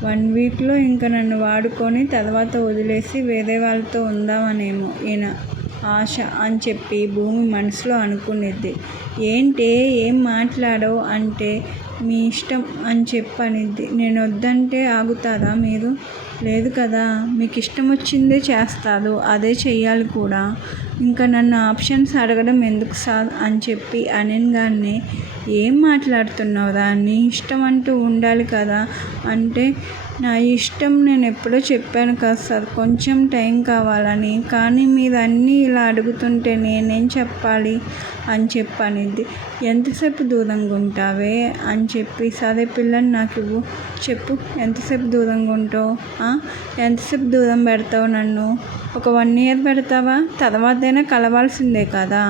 1 వీక్లో ఇంకా నన్ను వాడుకొని తర్వాత వదిలేసి వేరే వాళ్ళతో ఉందామనేమో ఈయన ఆశ అని చెప్పి భూమి మనసులో అనుకునేది. ఏంటే ఏం మాట్లాడవు అంటే, మీ ఇష్టం అని చెప్పనిద్ది. నేను వద్దంటే ఆగుతారా మీరు? లేదు కదా, మీకు ఇష్టం వచ్చిందే చేస్తారు, అదే చెయ్యాలి కూడా. ఇంకా నన్ను ఆప్షన్స్ అడగడం ఎందుకు సార్ అని చెప్పి అనగానే, ఏం మాట్లాడుతున్నావురా, నీ ఇష్టం అంటూ ఉండాలి కదా అంటే, నా ఇష్టం నేను ఎప్పుడో చెప్పాను కదా సార్, కొంచెం టైం కావాలని. కానీ మీరు అన్నీ ఇలా అడుగుతుంటే నేనేం చెప్పాలి అని చెప్పనిద్ది. ఎంతసేపు దూరంగా ఉంటావే అని చెప్పి, సరే పిల్లని నాకు ఇవ్వు, చెప్పు ఎంతసేపు దూరంగా ఉంటావు? ఎంతసేపు దూరం పెడతావు నన్ను? ఒక 1 ఇయర్ పెడతావా? తర్వాతైనా కలవాల్సిందే కదా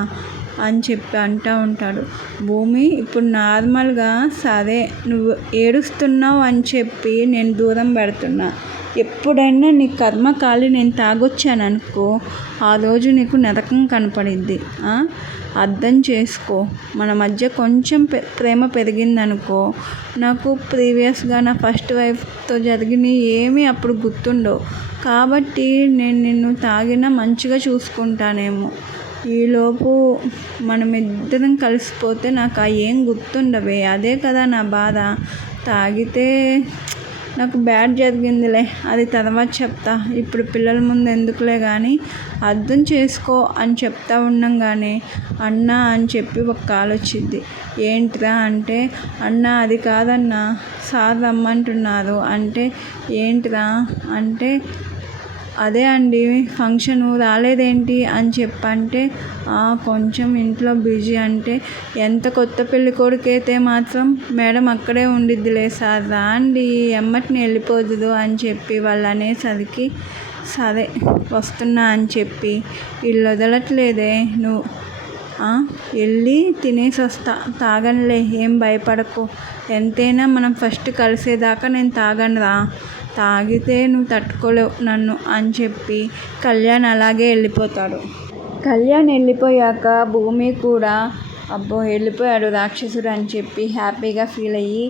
అని చెప్పి అంటూ ఉంటాడు. భూమి ఇప్పుడు నార్మల్గా సరే నువ్వు ఏడుస్తున్నావు అని చెప్పి నేను దూరం పెడుతున్నా, ఎప్పుడైనా నీ కర్మకాలి నేను తాగొచ్చాను అనుకో, ఆ రోజు నీకు నరకం కనపడిద్ది. అర్థం చేసుకో. మన మధ్య కొంచెం ప్రేమ పెరిగిందనుకో, నాకు ప్రీవియస్గా నా ఫస్ట్ వైఫ్తో జరిగినవి ఏమీ అప్పుడు గుర్తుండవు, కాబట్టి నేను నిన్ను తాగినా మంచిగా చూసుకుంటానేమో. ఈలోపు మనమిద్దరం కలిసిపోతే నాకు ఏం గుర్తుండవే, అదే కదా నా బాధ. తాగితే నాకు బ్యాడ్ జరిగిందిలే, అది తర్వాత చెప్తా, ఇప్పుడు పిల్లల ముందు ఎందుకులే కానీ అర్థం చేసుకో అని చెప్తా ఉండంగానే అన్న అని చెప్పి ఒక కాల్ వచ్చింది. ఏంట్రా అంటే, అన్న అది కాదన్నా, సార్ రమ్మంటున్నారు అంటే, ఏంట్రా అంటే, అదే అండి ఫంక్షను రాలేదేంటి అని చెప్పంటే, కొంచెం ఇంట్లో బిజీ అంటే, ఎంత కొత్త పెళ్ళి కొడుకైతే మాత్రం మేడం అక్కడే ఉండిద్దిలే సార్, రాండి ఎమ్మటిని వెళ్ళిపోదురు అని చెప్పి వాళ్ళు అనేసరికి, సరే వస్తున్నా అని చెప్పి, వీళ్ళు వదలట్లేదే, నువ్వు వెళ్ళి తినేసి వస్తా, తాగనులే ఏం భయపడకు, ఎంతైనా మనం ఫస్ట్ కలిసేదాకా నేను తాగనురా, తాగితే నువ్వు తట్టుకోలేవు నన్ను అని చెప్పి కళ్యాణ్ అలాగే వెళ్ళిపోతాడు. కళ్యాణ్ వెళ్ళిపోయాక భూమి కూడా అబ్బో వెళ్ళిపోయాడు రాక్షసుడు అని చెప్పి హ్యాపీగా ఫీల్ అయ్యి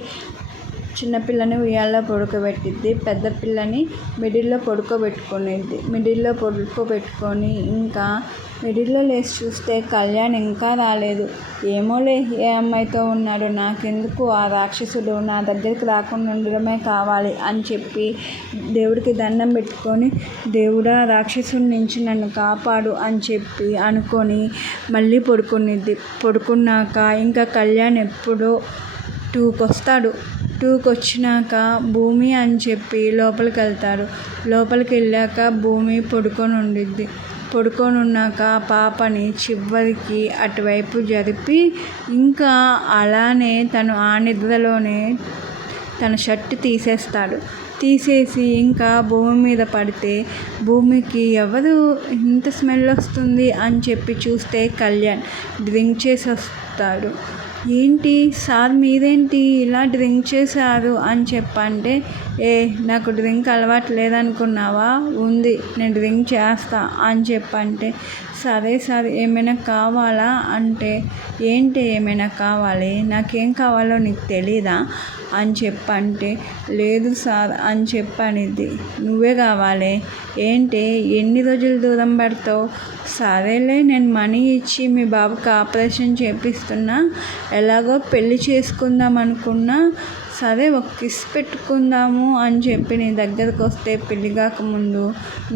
చిన్నపిల్లని ఉయ్యాల్లో పడుకోబెట్టిద్ది, పెద్ద పిల్లని మిడిల్లో పడుకోబెట్టుకొని ఇంకా మిడిల్లో లేచి చూస్తే కళ్యాణ్ ఇంకా రాలేదు. ఏమోలే ఏ అమ్మాయితో ఉన్నాడు, నాకెందుకు, ఆ రాక్షసుడు నా దగ్గరికి రాకుండా ఉండడమే కావాలి అని చెప్పి దేవుడికి దండం పెట్టుకొని, దేవుడా రాక్షసుడి నుంచి నన్ను కాపాడు అని చెప్పి అనుకొని మళ్ళీ పడుకున్నాక ఇంకా కళ్యాణ్ ఎప్పుడో 2కి వస్తాడు. 2కి వచ్చినాక భూమి అని చెప్పి లోపలికి వెళ్తాడు. లోపలికి వెళ్ళాక భూమి పడుకొని ఉండిద్ది. పడుకొనున్నాక పాపని చివరికి అటువైపు జరిపి ఇంకా అలానే తను ఆ నిద్రలోనే తన షర్ట్ తీసేస్తాడు. తీసేసి ఇంకా భూమి మీద పడితే భూమికి ఎవరు ఇంత స్మెల్ వస్తుంది అని చెప్పి చూస్తే కళ్యాణ్ డ్రింక్ చేసి వస్తాడు. ఏంటి సార్ మీరేంటి ఇలా డ్రింక్ చేశారు అని చెప్పంటే, నాకు డ్రింక్ అలవాటు లేదనుకున్నావా, ఉంది నేను డ్రింక్ చేస్తా అని చెప్పంటే, సరే సార్ ఏమైనా కావాలా అంటే, ఏంటి ఏమైనా కావాలి, నాకేం కావాలో నీకు తెలీదా అని చెప్పంటే, లేదు సార్ అని చెప్పనిద్ది. నువ్వే కావాలి ఏంటి, ఎన్ని రోజులు దూరం పెడతావు, సరేలే నేను మనీ ఇచ్చి మీ బాబుకి ఆపరేషన్ చేపిస్తున్నా, ఎలాగో పెళ్ళి చేసుకుందాం అనుకున్నా, సరే ఒక కిస్ పెట్టుకుందాము అని చెప్పి నీ దగ్గరకు వస్తే పెళ్ళి కాకముందు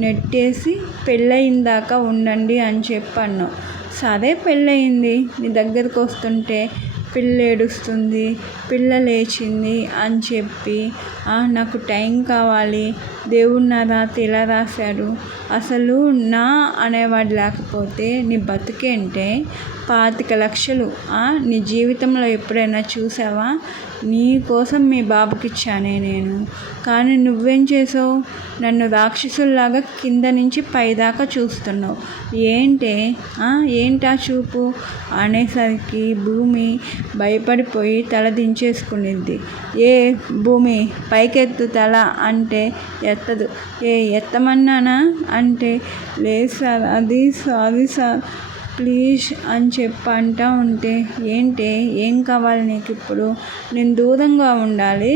నెట్టేసి పెళ్ళయిందాక ఉండండి అని చెప్పాను. సరే పెళ్ళయింది, నీ దగ్గరకు వస్తుంటే పిల్ల ఏడుస్తుంది, పిల్ల లేచింది అని చెప్పి, నాకు టైం కావాలి, దేవుడు నా రాత ఇలా రాశాడు, అసలు నా అనేవాడు లేకపోతే నీ బతికేంటే, 25 లక్షలు నీ జీవితంలో ఎప్పుడైనా చూసావా, నీ కోసం మీ బాబుకి ఇచ్చానే నేను, కానీ నువ్వేం చేసావు, నన్ను రాక్షసుల్లాగా కింద నుంచి పైదాకా చూస్తున్నావు, ఏంటా చూపు అనేసరికి భూమి భయపడిపోయి తల దించేసుకునిద్ది. భూమి పైకెత్తు తల అంటే ఎత్తదు. ఎత్తమన్నానా అంటే, లేదు సార్, అది సారీ సార్ ప్లీజ్ అని అంటూ ఉంటే, ఏం కావాలి నీకు ఇప్పుడు, నేను దూరంగా ఉండాలి,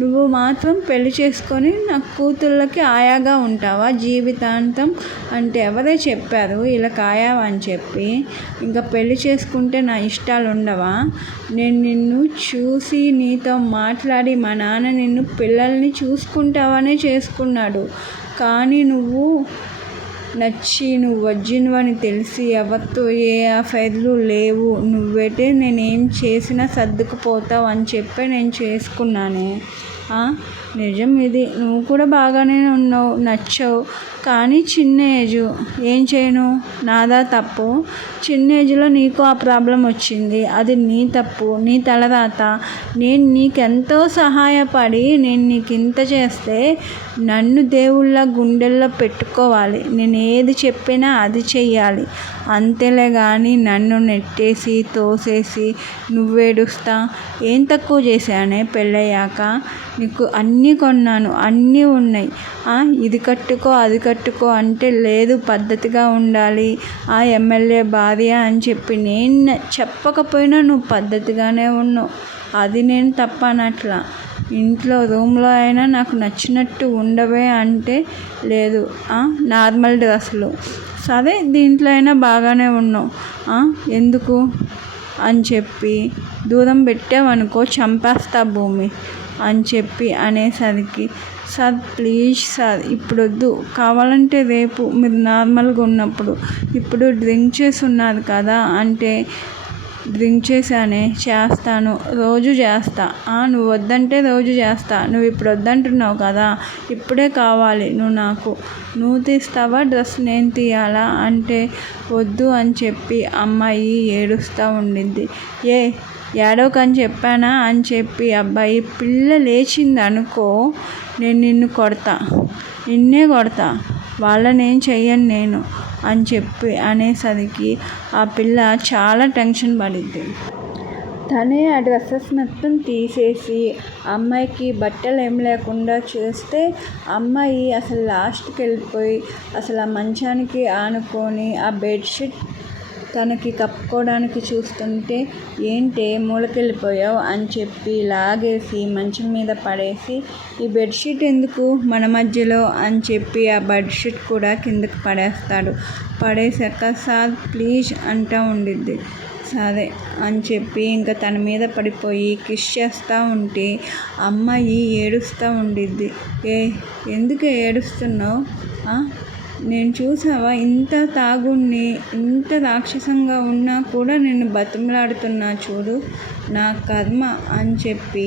నువ్వు మాత్రం పెళ్లి చేసుకొని నా కూతుళ్ళకి ఆయాగా ఉంటావా జీవితాంతం అంటే, ఎవరే చెప్పారు ఇలా కాయావా అని చెప్పి, ఇంకా పెళ్లి చేసుకుంటే నా ఇష్టాలు ఉండవా, నేను నిన్ను చూసి నీతో మాట్లాడి మా నాన్న నిన్ను పిల్లల్ని చూసుకుంటావనే చేసుకున్నాడు, కానీ నువ్వు నచ్చి నువ్వు వజ్జినవని తెలిసి ఎవరితో ఏ అఫైర్లు లేవు, నువ్వైతే నేనేం చేసినా సర్దుకుపోతావు అని చెప్పి నేను చేసుకున్నానే, నిజం ఇది, నువ్వు కూడా బాగానే ఉన్నావు, నచ్చావు, కానీ చిన్న ఏజు, ఏం చేయను, నాదా తప్పు, చిన్న ఏజ్లో నీకు ఆ ప్రాబ్లం వచ్చింది, అది నీ తప్పు, నీ తలరాత, నేను నీకెంతో సహాయపడి నేను నీకు ఇంత చేస్తే నన్ను దేవుళ్ళ గుండెల్లో పెట్టుకోవాలి, నేను ఏది చెప్పినా అది చెయ్యాలి, అంతేలే కానీ నన్ను నెట్టేసి తోసేసి నువ్వేడుస్తా, ఏం తక్కువ చేశానే పెళ్ళయ్యాక, నీకు అన్నీ కొన్నాను, అన్నీ ఉన్నాయి, ఇది కట్టుకో అది కట్టుకో అంటే, లేదు పద్ధతిగా ఉండాలి, ఎమ్మెల్యే భార్య అని చెప్పి నేను చెప్పకపోయినా నువ్వు పద్ధతిగానే ఉన్నావు, అది నేను తప్పనట్లా, ఇంట్లో రూమ్లో అయినా నాకు నచ్చినట్టు ఉండవే అంటే, లేదు నార్మల్ డ్రెస్సులు, సరే దీంట్లో అయినా బాగానే ఉన్నావు, ఎందుకు అని చెప్పి దూరం పెట్టావనుకో చంపేస్తా భూమి అని చెప్పి అనేసరికి, సార్ ప్లీజ్ సార్ ఇప్పుడు వద్దు, కావాలంటే రేపు మీరు నార్మల్గా ఉన్నప్పుడు, ఇప్పుడు డ్రింక్ చేసి ఉన్నారు కదా అంటే, డ్రింక్ చేశానే చేస్తాను, రోజు చేస్తా, నువ్వు వద్దంటే రోజు చేస్తా, నువ్వు ఇప్పుడు వద్దంటున్నావు కదా, ఇప్పుడే కావాలి నువ్వు తీస్తావా డ్రెస్ నేను తీయాలా అంటే, వద్దు అని చెప్పి అమ్మాయి ఏడుస్తూ ఉండిద్ది. ఏడవకని చెప్పానా అని చెప్పి అబ్బాయి, పిల్ల లేచింది అనుకో నేను నిన్ను కొడతా, నిన్నే కొడతా, వాళ్ళనేం చెయ్యను నేను అని చెప్పి అనేసరికి ఆ పిల్ల చాలా టెన్షన్ పడిద్ది. తనే ఆ డ్రెస్సెస్ మొత్తం తీసేసి అమ్మాయికి బట్టలు ఏం లేకుండా చేస్తే, అమ్మాయి అసలు లాస్ట్కి వెళ్ళిపోయి అసలు ఆ మంచానికి ఆనుకొని ఆ బెడ్షీట్ తనకి కప్పుకోవడానికి చూస్తుంటే, మూలకెళ్ళిపోయావు అని చెప్పి లాగేసి మంచం మీద పడేసి, ఈ బెడ్షీట్ ఎందుకు మన మధ్యలో అని చెప్పి ఆ బెడ్షీట్ కూడా కిందకి పడేస్తాడు. పడేసాక సార్ ప్లీజ్ అంటూ ఉండిద్ది. సరే అని చెప్పి ఇంకా తన మీద పడిపోయి కిస్ చేస్తూ ఉంటే అమ్మాయి ఏడుస్తూ ఉండిద్ది. ఎందుకు ఏడుస్తున్నావు, నేను చూసావా ఇంత తాగుణ్ణి, ఇంత రాక్షసంగా ఉన్నా కూడా నేను బతిమలాడుతున్నా చూడు, నా కర్మ అని చెప్పి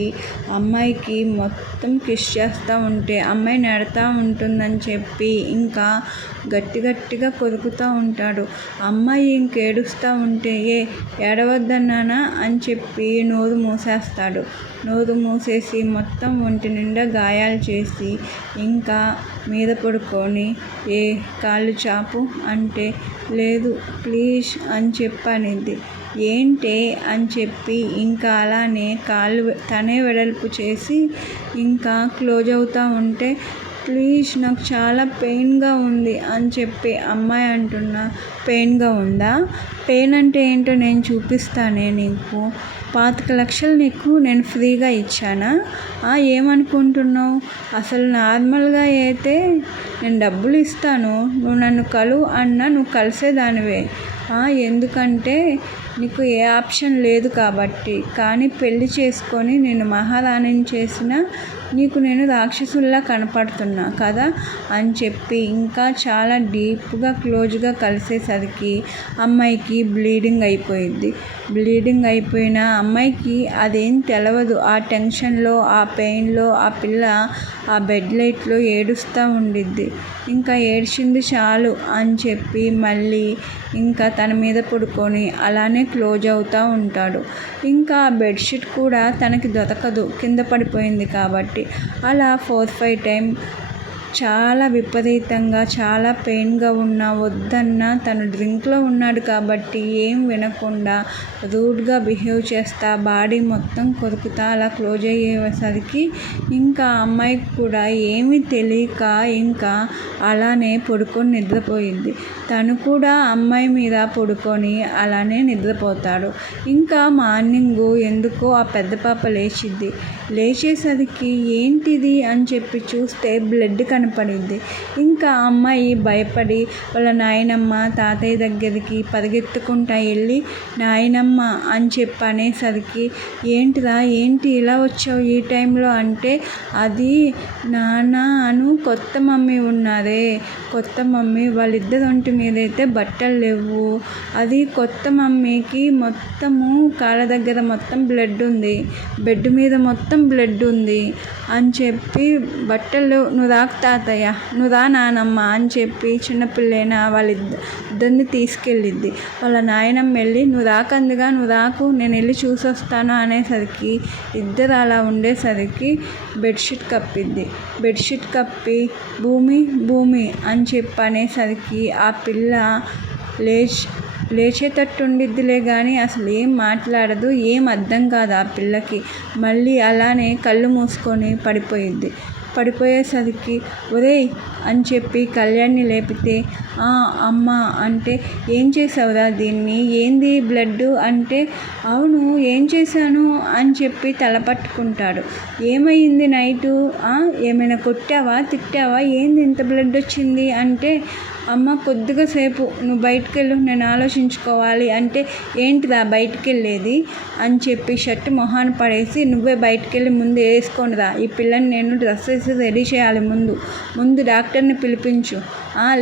అమ్మాయికి మొత్తం కిస్ చేస్తూ ఉంటే అమ్మాయి నెడతా ఉంటుందని చెప్పి ఇంకా గట్టిగా కొరుకుతూ ఉంటాడు. అమ్మాయి ఇంకేడుస్తూ ఉంటే ఏడవద్దన్నానా అని చెప్పి నోరు మూసేస్తాడు. నోరు మూసేసి మొత్తం ఒంటి నిండా గాయాలు చేసి ఇంకా మీద పడుకొని కాళ్ళు చాపు అంటే లేదు ప్లీజ్ అని చెప్పనిద్ది. ఏంటే అని చెప్పి ఇంకా అలానే కాళ్ళు తనే వెడల్పు చేసి ఇంకా క్లోజ్ అవుతూ ఉంటే ప్లీజ్ నాకు చాలా పెయిన్గా ఉంది అని చెప్పి అమ్మాయి అంటున్నా. పెయిన్గా ఉందా? పెయిన్ అంటే ఏంటో నేను చూపిస్తానే నీకు. 25 లక్షలు నీకు నేను ఫ్రీగా ఇచ్చానా? ఏమనుకుంటున్నావు? అసలు నార్మల్గా అయితే నేను డబ్బులు ఇస్తాను, నువ్వు నన్ను కలువు అన్నా నువ్వు కలిసేదానివే. ఎందుకంటే నీకు ఏ ఆప్షన్ లేదు కాబట్టి. కానీ పెళ్లి చేసుకొని నేను మహారాణిని చేసిన నీకు నేను రాక్షసుల్లా కనపడుతున్నా కదా అని చెప్పి ఇంకా చాలా డీప్గా క్లోజ్గా కలిసేసరికి అమ్మాయికి బ్లీడింగ్ అయిపోయింది. బ్లీడింగ్ అయిపోయిన అమ్మాయికి అదేం తెలవదు. ఆ టెన్షన్లో ఆ పెయిన్లో ఆ పిల్ల ఆ బెడ్ లైట్లో ఏడుస్తూ ఉండిద్ది. ఇంకా ఏడ్చింది చాలు అని చెప్పి మళ్ళీ ఇంకా తన మీద పడుకొని అలానే క్లోజ్ అవుతూ ఉంటాడు. ఇంకా ఆ బెడ్షీట్ కూడా తనకి దొరకదు, కింద పడిపోయింది కాబట్టి. అలా 4-5 టైం చాలా విపరీతంగా చాలా పెయిన్గా ఉన్నా వద్దన్నా తను డ్రింక్లో ఉన్నాడు కాబట్టి ఏం వినకుండా రూడ్గా బిహేవ్ చేస్తా బాడీ మొత్తం కొరుకుతా అలా క్లోజ్ అయ్యేసరికి ఇంకా అమ్మాయికి కూడా ఏమీ తెలియక ఇంకా అలానే పడుకొని నిద్రపోయింది. తను కూడా అమ్మాయి మీద పడుకొని అలానే నిద్రపోతాడు. ఇంకా మార్నింగు ఎందుకో ఆ పెద్ద పాప లేచిద్ది. లేచేసరికి ఏంటిది అని చెప్పి చూస్తే బ్లడ్ కనపడింది. ఇంకా అమ్మాయి భయపడి వాళ్ళ నాయనమ్మ తాతయ్య దగ్గరికి పరిగెత్తుకుంటా వెళ్ళి నాయనమ్మ అని చెప్పి అనేసరికి ఏంటిరా ఏంటి ఇలా వచ్చావు ఈ టైంలో అంటే అది నాన్న అను కొత్త మమ్మీ ఉన్నారే, కొత్త మమ్మీ వాళ్ళిద్దరి ఒంటి మీద అయితే బట్టలు లేవు, అది కొత్త మమ్మీకి మొత్తము కాళ్ళ దగ్గర మొత్తం బ్లడ్ ఉంది, బెడ్ మీద మొత్తం బ్లడ్ ఉంది అని చెప్పి బట్టలు నువ్వు రాకు తాతయ్య, నువ్వు రా నానమ్మ అని చెప్పి చిన్నపిల్లైనా వాళ్ళిద్దరిని తీసుకెళ్ళిద్ది. వాళ్ళ నాయనమ్మ వెళ్ళి నువ్వు రాకందిగా నువ్వు రాకు నేను వెళ్ళి చూసి వస్తాను అనేసరికి ఇద్దరు అలా ఉండేసరికి బెడ్షీట్ కప్పిద్ది. బెడ్షీట్ కప్పి భూమి అని చెప్పి అనేసరికి ఆ పిల్ల లేచేటట్టు ఉండిద్దిలే కానీ అసలు ఏం మాట్లాడదు, ఏం అర్థం కాదు ఆ పిల్లకి. మళ్ళీ అలానే కళ్ళు మూసుకొని పడిపోయిద్ది. పడిపోయేసరికి ఒరేయ్ అని చెప్పి కళ్యాణ్ని లేపితే అమ్మ అంటే ఏం చేసావురా దీన్ని, ఏంది బ్లడ్ అంటే అవును ఏం చేశాను అని చెప్పి తల పట్టుకుంటాడు. ఏమైంది నైటు, ఏమైనా కొట్టావా తిట్టావా, ఏంది ఇంత బ్లడ్ వచ్చింది అంటే అమ్మ కొద్దిగా సేపు నువ్వు బయటికి వెళ్ళు నేను ఆలోచించుకోవాలి అంటే ఏంటిదా బయటికి వెళ్ళేది అని చెప్పి షర్ట్ మొహాన పడేసి నువ్వే బయటికి వెళ్ళి ముందు వేసుకొని రా, ఈ పిల్లని నేను డ్రెస్ వేసి రెడీ చేయాలి, ముందు డాక్టర్ని పిలిపించు,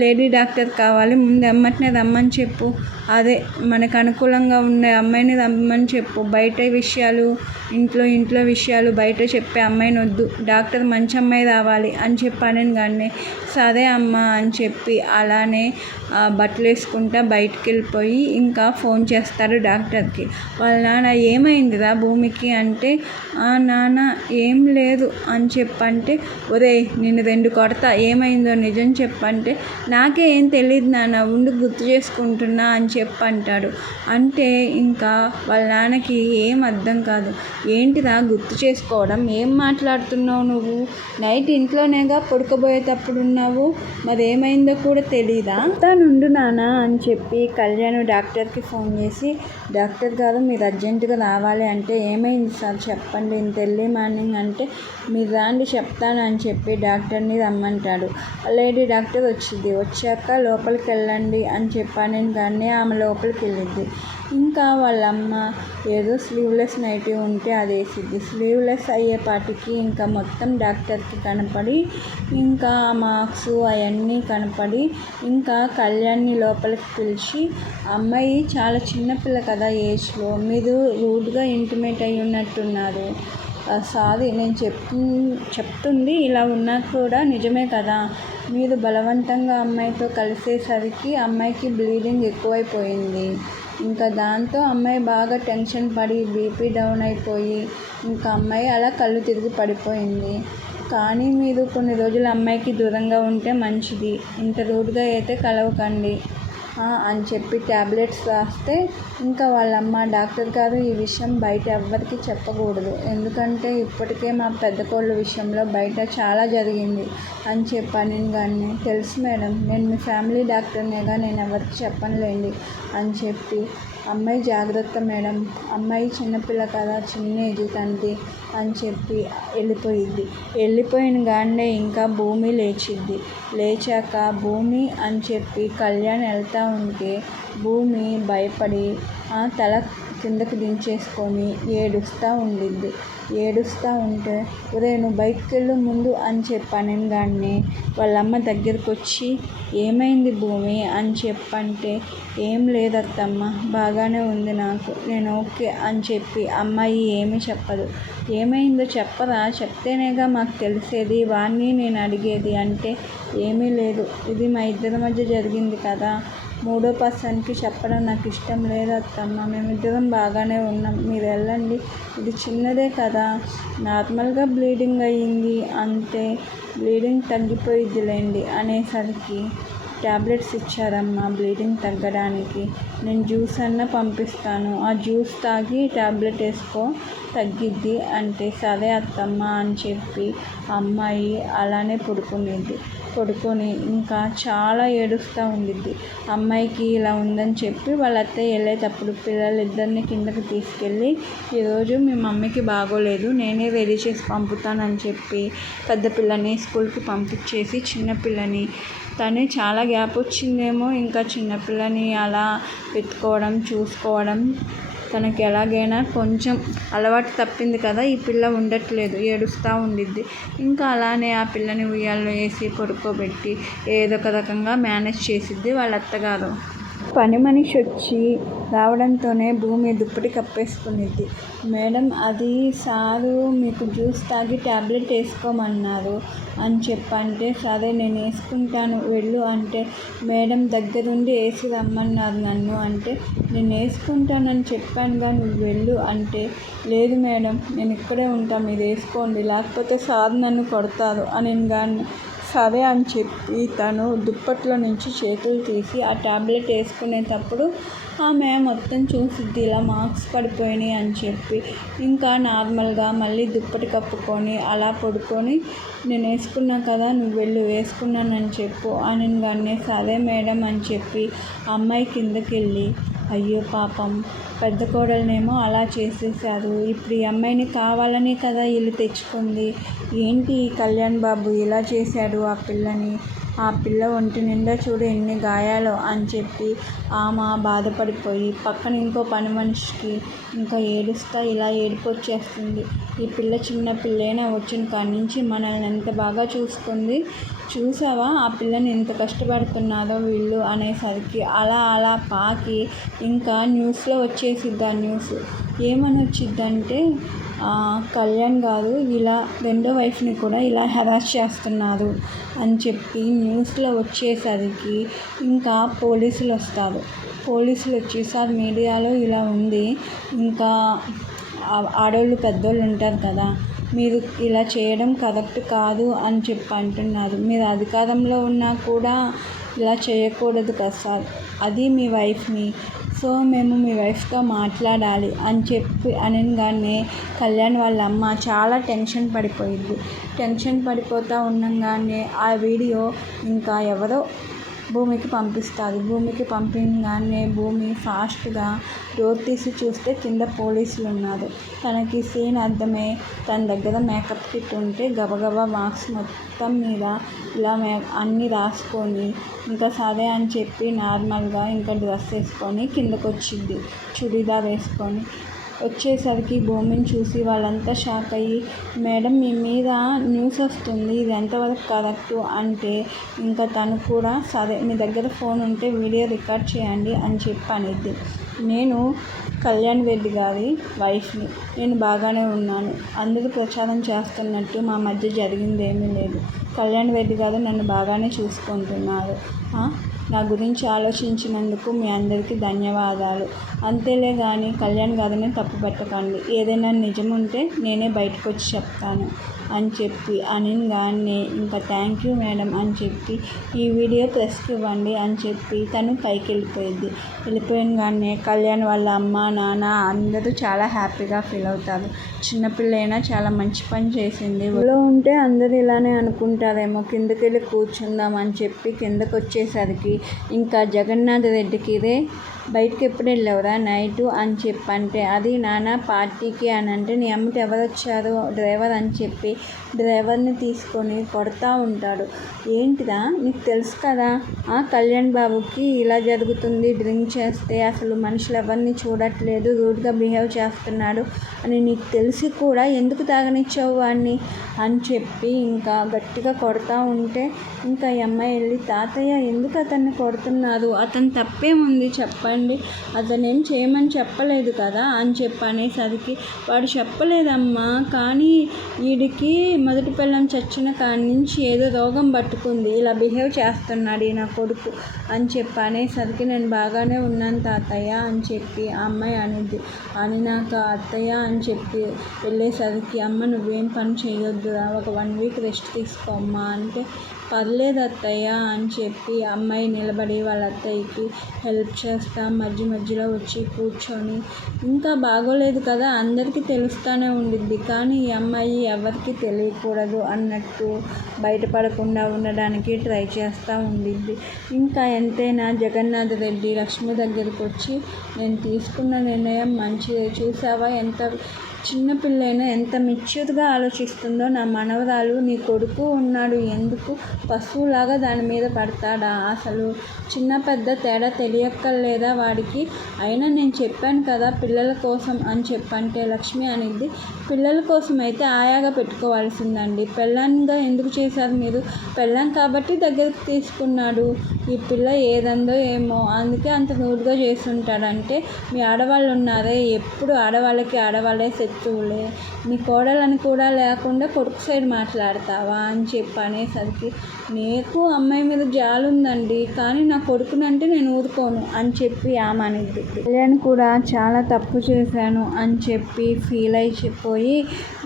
లేడీ డాక్టర్ కావాలి, ముందు అమ్మటినే రమ్మని చెప్పు, అదే మనకు అనుకూలంగా ఉండే అమ్మాయిని రమ్మని చెప్పు, బయట విషయాలు ఇంట్లో విషయాలు బయట చెప్పే అమ్మాయిని వద్దు, డాక్టర్ మంచి అమ్మాయి రావాలి అని చెప్పాను. కానీ సరే అమ్మ అని చెప్పి అలానే బట్టలు వేసుకుంటా బయటికి వెళ్ళిపోయి ఇంకా ఫోన్ చేస్తాడు డాక్టర్కి. వాళ్ళ నాన్న ఏమైందిరా భూమికి అంటే నాన్న ఏం లేదు అని చెప్పంటే ఒరేయ్ నిన్ను 2 కొడతా ఏమైందో నిజం చెప్పంటే నాకే ఏం తెలియదు నాన్న ఉండి గుర్తు చేసుకుంటున్నా అని చెప్పంటాడు. అంటే ఇంకా వాళ్ళ నాన్నకి ఏం అర్థం కాదు. ఏంటిరా గుర్తు చేసుకోవడం, ఏం మాట్లాడుతున్నావు నువ్వు, నైట్ ఇంట్లోనేగా పడుకోబోయేటప్పుడు ఉన్నావు, మరి ఏమైందో కూడా తెలీదా, నుండు నాన్న అని చెప్పి కళ్యాణ్ డాక్టర్కి ఫోన్ చేసి డాక్టర్ గారు మీరు అర్జెంటుగా రావాలి అంటే ఏమైంది సార్ చెప్పండి ఇంత ఎర్లీ మార్నింగ్ అంటే మీరు రాండి చెప్తాను అని చెప్పి డాక్టర్ని రమ్మంటాడు. లేడీ డాక్టర్ వచ్చాక లోపలికి వెళ్ళండి అని చెప్పాను. కానీ ఆ ఆమె లోపలికి వెళ్ళిద్ది. ఇంకా వాళ్ళమ్మ ఏదో స్లీవ్లెస్ నైటీ ఉంటే అది వేసిద్ది. స్లీవ్లెస్ అయ్యేపాటికి ఇంకా మొత్తం డాక్టర్కి కనపడి ఇంకా మార్క్స్ అవన్నీ కనపడి ఇంకా కళ్యాణ్ని లోపలికి పిలిచి, అమ్మాయి చాలా చిన్నపిల్ల కదా ఏజ్లో, మీరు రూడ్గా ఇంటిమేట్ అయి ఉన్నట్టున్నారు. సారీ, నేను చెప్తుంది ఇలా ఉన్నా కూడా నిజమే కదా. మీరు బలవంతంగా అమ్మాయితో కలిసేసరికి అమ్మాయికి బ్లీడింగ్ ఎక్కువైపోయింది. ఇంకా దాంతో అమ్మాయి బాగా టెన్షన్ పడి బీపీ డౌన్ అయిపోయి ఇంకా అమ్మాయి అలా కళ్ళు తిరిగి పడిపోయింది. కానీ మీరు కొన్ని రోజులు అమ్మాయికి దూరంగా ఉంటే మంచిది. ఇంత రూడ్గా అయితే కలవకండి అని చెప్పి ట్యాబ్లెట్స్ రాస్తే ఇంకా వాళ్ళమ్మ, డాక్టర్ గారు ఈ విషయం బయట ఎవ్వరికీ చెప్పకూడదు, ఎందుకంటే ఇప్పటికే మా పెద్ద కోళ్ళ విషయంలో బయట చాలా జరిగింది అని చెప్పాను. కానీ తెలుసు మేడం, నేను మీ ఫ్యామిలీ డాక్టర్నేగా, నేను ఎవరికి చెప్పనులేండి అని చెప్పి, అమ్మాయి జాగ్రత్త మేడం, అమ్మాయి చిన్నపిల్ల కదా, చిన్న ఏజ్ తండ్రి అని చెప్పి వెళ్ళిపోయిద్ది. వెళ్ళిపోయిన గానే ఇంకా భూమి లేచిద్ది. లేచాక భూమి అని చెప్పి కళ్యాణ్ వెళ్తూ ఉంటే భూమి భయపడి తల కిందకి దించేసుకొని ఏడుస్తూ ఉండిద్ది. ఏడుస్తూ ఉంటే, ఒరే నువ్వు బయటికి వెళ్ళు ముందు అని చెప్పాను. కానీ వాళ్ళమ్మ దగ్గరికి వచ్చి, ఏమైంది భూమి అని చెప్పంటే, ఏం లేదత్తమ్మ, బాగానే ఉంది నాకు, నేను ఓకే అని చెప్పి అమ్మాయి ఏమీ చెప్పదు. ఏమైందో చెప్పరా, చెప్తేనేగా మాకు తెలిసేది, వాణ్ణి నేను అడిగేది అంటే, ఏమీ లేదు, ఇది మా ఇద్దరి మధ్య జరిగింది కదా, మూడో పర్సన్కి చెప్పడం నాకు ఇష్టం లేదు అత్తమ్మ, మేమిద్దరం బాగానే ఉన్నాం, మీరు వెళ్ళండి, ఇది చిన్నదే కదా, నార్మల్గా బ్లీడింగ్ అయ్యింది అంతే, బ్లీడింగ్ తగ్గిపోయిద్దిలేండి అనేసరికి ట్యాబ్లెట్స్ ఇచ్చారమ్మా బ్లీడింగ్ తగ్గడానికి, నేను జ్యూస్ అన్నా పంపిస్తాను, ఆ జ్యూస్ తాగి ట్యాబ్లెట్ వేసుకో తగ్గిద్ది అంటే, సరే అత్తమ్మ అని చెప్పి అమ్మాయి అలానే పడుకొని ఇంకా చాలా ఏడుస్తూ ఉండిద్ది. అమ్మాయికి ఇలా ఉందని చెప్పి వాళ్ళ అత్తయ్య వెళ్ళేటప్పుడు పిల్లలిద్దరిని కిందకి తీసుకెళ్ళి, ఈరోజు మీ మమ్మీకి బాగోలేదు, నేనే రెడీ చేసి పంపుతానని చెప్పి పెద్ద పిల్లని స్కూల్కి పంపించేసి చిన్నపిల్లని, తనే చాలా గ్యాప్ వచ్చిందేమో ఇంకా చిన్నపిల్లని అలా ఎత్తుకోవడం చూసుకోవడం, తనకి ఎలాగైనా కొంచెం అలవాటు తప్పింది కదా, ఈ పిల్ల ఉండట్లేదు, ఏడుస్తూ ఉండిద్ది. ఇంకా అలానే ఆ పిల్లని ఉయ్యాల్లో వేసి పడుకోబెట్టి ఏదో ఒక రకంగా మేనేజ్ చేసిద్ది వాళ్ళ అత్తగారు. పని మనిషి వచ్చి రావడంతోనే భూమి దుప్పటి కప్పేసుకునిద్ది. మేడం, అది సారు మీకు జ్యూస్ తాగి ట్యాబ్లెట్ వేసుకోమన్నారు అని చెప్పంటే, సరే నేను వేసుకుంటాను వెళ్ళు అంటే, మేడం దగ్గరుండి వేసి రమ్మన్నారు నన్ను అంటే, నేను వేసుకుంటానని చెప్పానుగా నువ్వు వెళ్ళు అంటే, లేదు మేడం నేను ఇక్కడే ఉంటాను, మీరు వేసుకోండి, లేకపోతే సార్ నన్ను కొడతారు అని కానీ, సరే అని చెప్పి తను దుప్పట్లో నుంచి చేతులు తీసి ఆ ట్యాబ్లెట్ వేసుకునేటప్పుడు ఆమె మొత్తం చూసిద్ది, ఇలా మార్క్స్ పడిపోయినాయి అని చెప్పి. ఇంకా నార్మల్గా మళ్ళీ దుప్పటి కప్పుకొని అలా పడుకొని, నేను వేసుకున్నా కదా నువ్వు వెళ్ళు వేసుకున్నానని చెప్పు అని కానీ, సరే మేడం అని చెప్పి అమ్మాయి కిందకి వెళ్ళి, అయ్యో పాపం పెద్ద కోడలనేమో అలా చేసేసారు, ఇప్పుడు ఈ అమ్మాయిని కావాలని కదా వీళ్ళు తెచ్చుకుంది, ఏంటి కళ్యాణ్ బాబు ఇలా చేశాడు ఆ పిల్లని, ఆ పిల్ల ఒంటి నిండా చూడు ఎన్ని గాయాలు అని చెప్పి ఆమె బాధపడిపోయి పక్కన ఇంకో పని మనిషికి ఇంకా ఏడుస్తా ఇలా ఏడుపు వచ్చేస్తుంది. ఈ పిల్ల చిన్న పిల్లేనా, వచ్చిన కాడి నుంచి మనల్ని ఎంత బాగా చూసుకుంది, చూసావా ఆ పిల్లని ఎంత కష్టపడుతున్నారో వీళ్ళు అనేసరికి అలా పాకి ఇంకా న్యూస్లో వచ్చేసిద్ది. ఆ న్యూస్ ఏమని వచ్చిద్దంటే, కళ్యాణ్ గారు ఇలా రెండో వైఫ్ని కూడా ఇలా హెరాస్ చేస్తున్నారు అని చెప్పి న్యూస్లో వచ్చేసరికి ఇంకా పోలీసులు వస్తారు. పోలీసులు వచ్చి, సార్ మీడియాలో ఇలా ఉంది, ఇంకా ఆడవాళ్ళు పెద్దోళ్ళు ఉంటారు కదా, మీరు ఇలా చేయడం కరెక్ట్ కాదు అని చెప్పి అంటున్నారు, మీరు అధికారంలో ఉన్నా కూడా ఇలా చేయకూడదు కదా సార్, అది మీ వైఫ్ని, సో మేము మీ వైఫ్తో మాట్లాడాలి అని చెప్పి అనగానే కళ్యాణ్ వాళ్ళ అమ్మ చాలా టెన్షన్ పడిపోయింది. టెన్షన్ పడిపోతూ ఉండగానే ఆ వీడియో ఇంకా ఎవరో భూమికి పంపిస్తుంది. భూమికి పంపించగానే భూమి ఫాస్ట్గా డోర్ తీసి చూస్తే కింద పోలీసులు ఉన్నారు. తనకి సీన్ అర్థమై తన దగ్గర మేకప్ కిట్ ఉంటే గబగబా మార్క్స్ మొత్తం మీద ఇలా అన్నీ రాసుకొని ఇంకా సరే అని చెప్పి నార్మల్గా ఇంకా డ్రెస్ వేసుకొని కిందకు వచ్చింది చుడీదార్ వేసుకొని. వచ్చేసరికి భూమిని చూసి వాళ్ళంతా షాక్ అయ్యి, మేడం మీ మీద న్యూస్ వస్తుంది, ఇది ఎంతవరకు కరెక్టు అంటే ఇంకా తను కూడా సరే మీ దగ్గర ఫోన్ ఉంటే వీడియో రికార్డ్ చేయండి అని చెప్పి అనిద్ది. నేను కళ్యాణ్ రెడ్డి గారి వైఫ్ని, నేను బాగానే ఉన్నాను. అందరూ ప్రచారం చేస్తున్నట్టు మా మధ్య జరిగిందేమీ లేదు. కళ్యాణ్ రెడ్డి గారు నన్ను బాగానే చూసుకుంటున్నారు. నా గురించి ఆలోచించినందుకు మీ అందరికీ ధన్యవాదాలు. అంతేలే కానీ కళ్యాణ్ గారిని తప్పు పెట్టకండి. ఏదైనా నిజం ఉంటే నేనే బయటకు వచ్చి చెప్తాను అని చెప్పి అనగానే ఇంకా థ్యాంక్ యూ మేడం అని చెప్పి ఈ వీడియో ప్రెస్కి ఇవ్వండి అని చెప్పి తను పైకి వెళ్ళిపోయినగానే కళ్యాణ్ వాళ్ళ అమ్మ నాన్న అందరూ చాలా హ్యాపీగా ఫీల్ అవుతారు. చిన్నపిల్ల అయినా చాలా మంచి పని చేసింది. ఊళ్ళో ఉంటే అందరూ ఇలానే అనుకుంటారేమో, కిందకి వెళ్ళి కూర్చుందాం అని చెప్పి కిందకు వచ్చేసరికి ఇంకా జగన్నాథ్ రెడ్డికి బయటకు ఎప్పుడు వెళ్ళావురా నైటు అని చెప్పంటే, అది నాన్న పార్టీకి అని అంటే, నీ అమ్మకి ఎవరు వచ్చారు డ్రైవర్ అని చెప్పి డ్రైవర్ని తీసుకొని కొడతా ఉంటాడు. ఏంటిదా నీకు తెలుసు కదా కళ్యాణ్ బాబుకి ఇలా జరుగుతుంది, డ్రింక్ చేస్తే అసలు మనుషులు ఎవరిని చూడట్లేదు, రూడ్గా బిహేవ్ చేస్తున్నాడు అని నీకు తెలిసి కూడా ఎందుకు తాగనిచ్చావు వాడిని అని చెప్పి ఇంకా గట్టిగా కొడతా ఉంటే ఇంకా ఈ అమ్మాయి వెళ్ళి, తాతయ్య ఎందుకు అతన్ని కొడుతున్నారు, అతను తప్పేముంది చెప్పండి, అతనేం చేయమని చెప్పలేదు కదా అని చెప్పి అనేసరికి, వాడు చెప్పలేదమ్మా కానీ వీడికి మొదటి పిల్లం చచ్చిన కాడి నుంచి ఏదో రోగం పట్టుకుంది, ఇలా బిహేవ్ చేస్తున్నాడు ఈ నా కొడుకు అని చెప్పి అనేసరికి, నేను బాగానే ఉన్నాను తాతయ్య అని చెప్పి ఆ అమ్మాయి అనిద్ది. అని నాకు అత్తయ్య అని చెప్పి వెళ్ళేసరికి, అమ్మ నువ్వేం పని చేయొద్దురా, ఒక 1 వీక్ రెస్ట్ తీసుకోమ్మా అంటే, పర్లేదు అత్తయ్య అని చెప్పి అమ్మాయి నిలబడి వాళ్ళ అత్తయ్యకి హెల్ప్ చేస్తా మధ్యలో వచ్చి కూర్చొని, ఇంకా బాగోలేదు కదా అందరికీ తెలుస్తూనే ఉండిద్ది కానీ ఈ అమ్మాయి ఎవరికి తెలియకూడదు అన్నట్టు బయటపడకుండా ఉండడానికి ట్రై చేస్తూ ఉండిద్ది. ఇంకా ఎంతైనా జగన్నాథ్ రెడ్డి లక్ష్మి దగ్గరికి వచ్చి, నేను తీసుకున్న నిర్ణయం మంచిదే, చూసావా ఎంత చిన్నపిల్లైనా ఎంత మెచ్యూర్గా ఆలోచిస్తుందో, నా మనవరాలు నీ కొడుకు ఉన్నాడు, ఎందుకు పశువులాగా దాని మీద పడతాడా, అసలు చిన్న పెద్ద తేడా తెలియక్కర్లేదా వాడికి, అయినా నేను చెప్పాను కదా పిల్లల కోసం అని చెప్పంటే లక్ష్మి అనిద్ది, పిల్లల కోసం అయితే ఆయాగా పెట్టుకోవాల్సిందండి, పెళ్ళాంగా ఎందుకు చేశారు మీరు, పెళ్ళాం కాబట్టి దగ్గరికి తీసుకున్నాడు, ఈ పిల్ల ఏదందో ఏమో అందుకే అంత రూడ్గా చేస్తుంటాడంటే, మీ ఆడవాళ్ళు ఉన్నారే ఎప్పుడు ఆడవాళ్ళకి ఆడవాళ్ళే శత్రువులే, నీ కోడలని కూడా లేకుండా కొడుకు సైడ్ మాట్లాడతావా అని చెప్పి అనేసరికి, నీకు అమ్మాయి మీద జాలుందండి కానీ నా కొడుకునంటే నేను ఊరుకోను అని చెప్పి ఆమె అనిద్ది. నేను కూడా చాలా తప్పు చేశాను అని చెప్పి ఫీల్ అయిపోయి,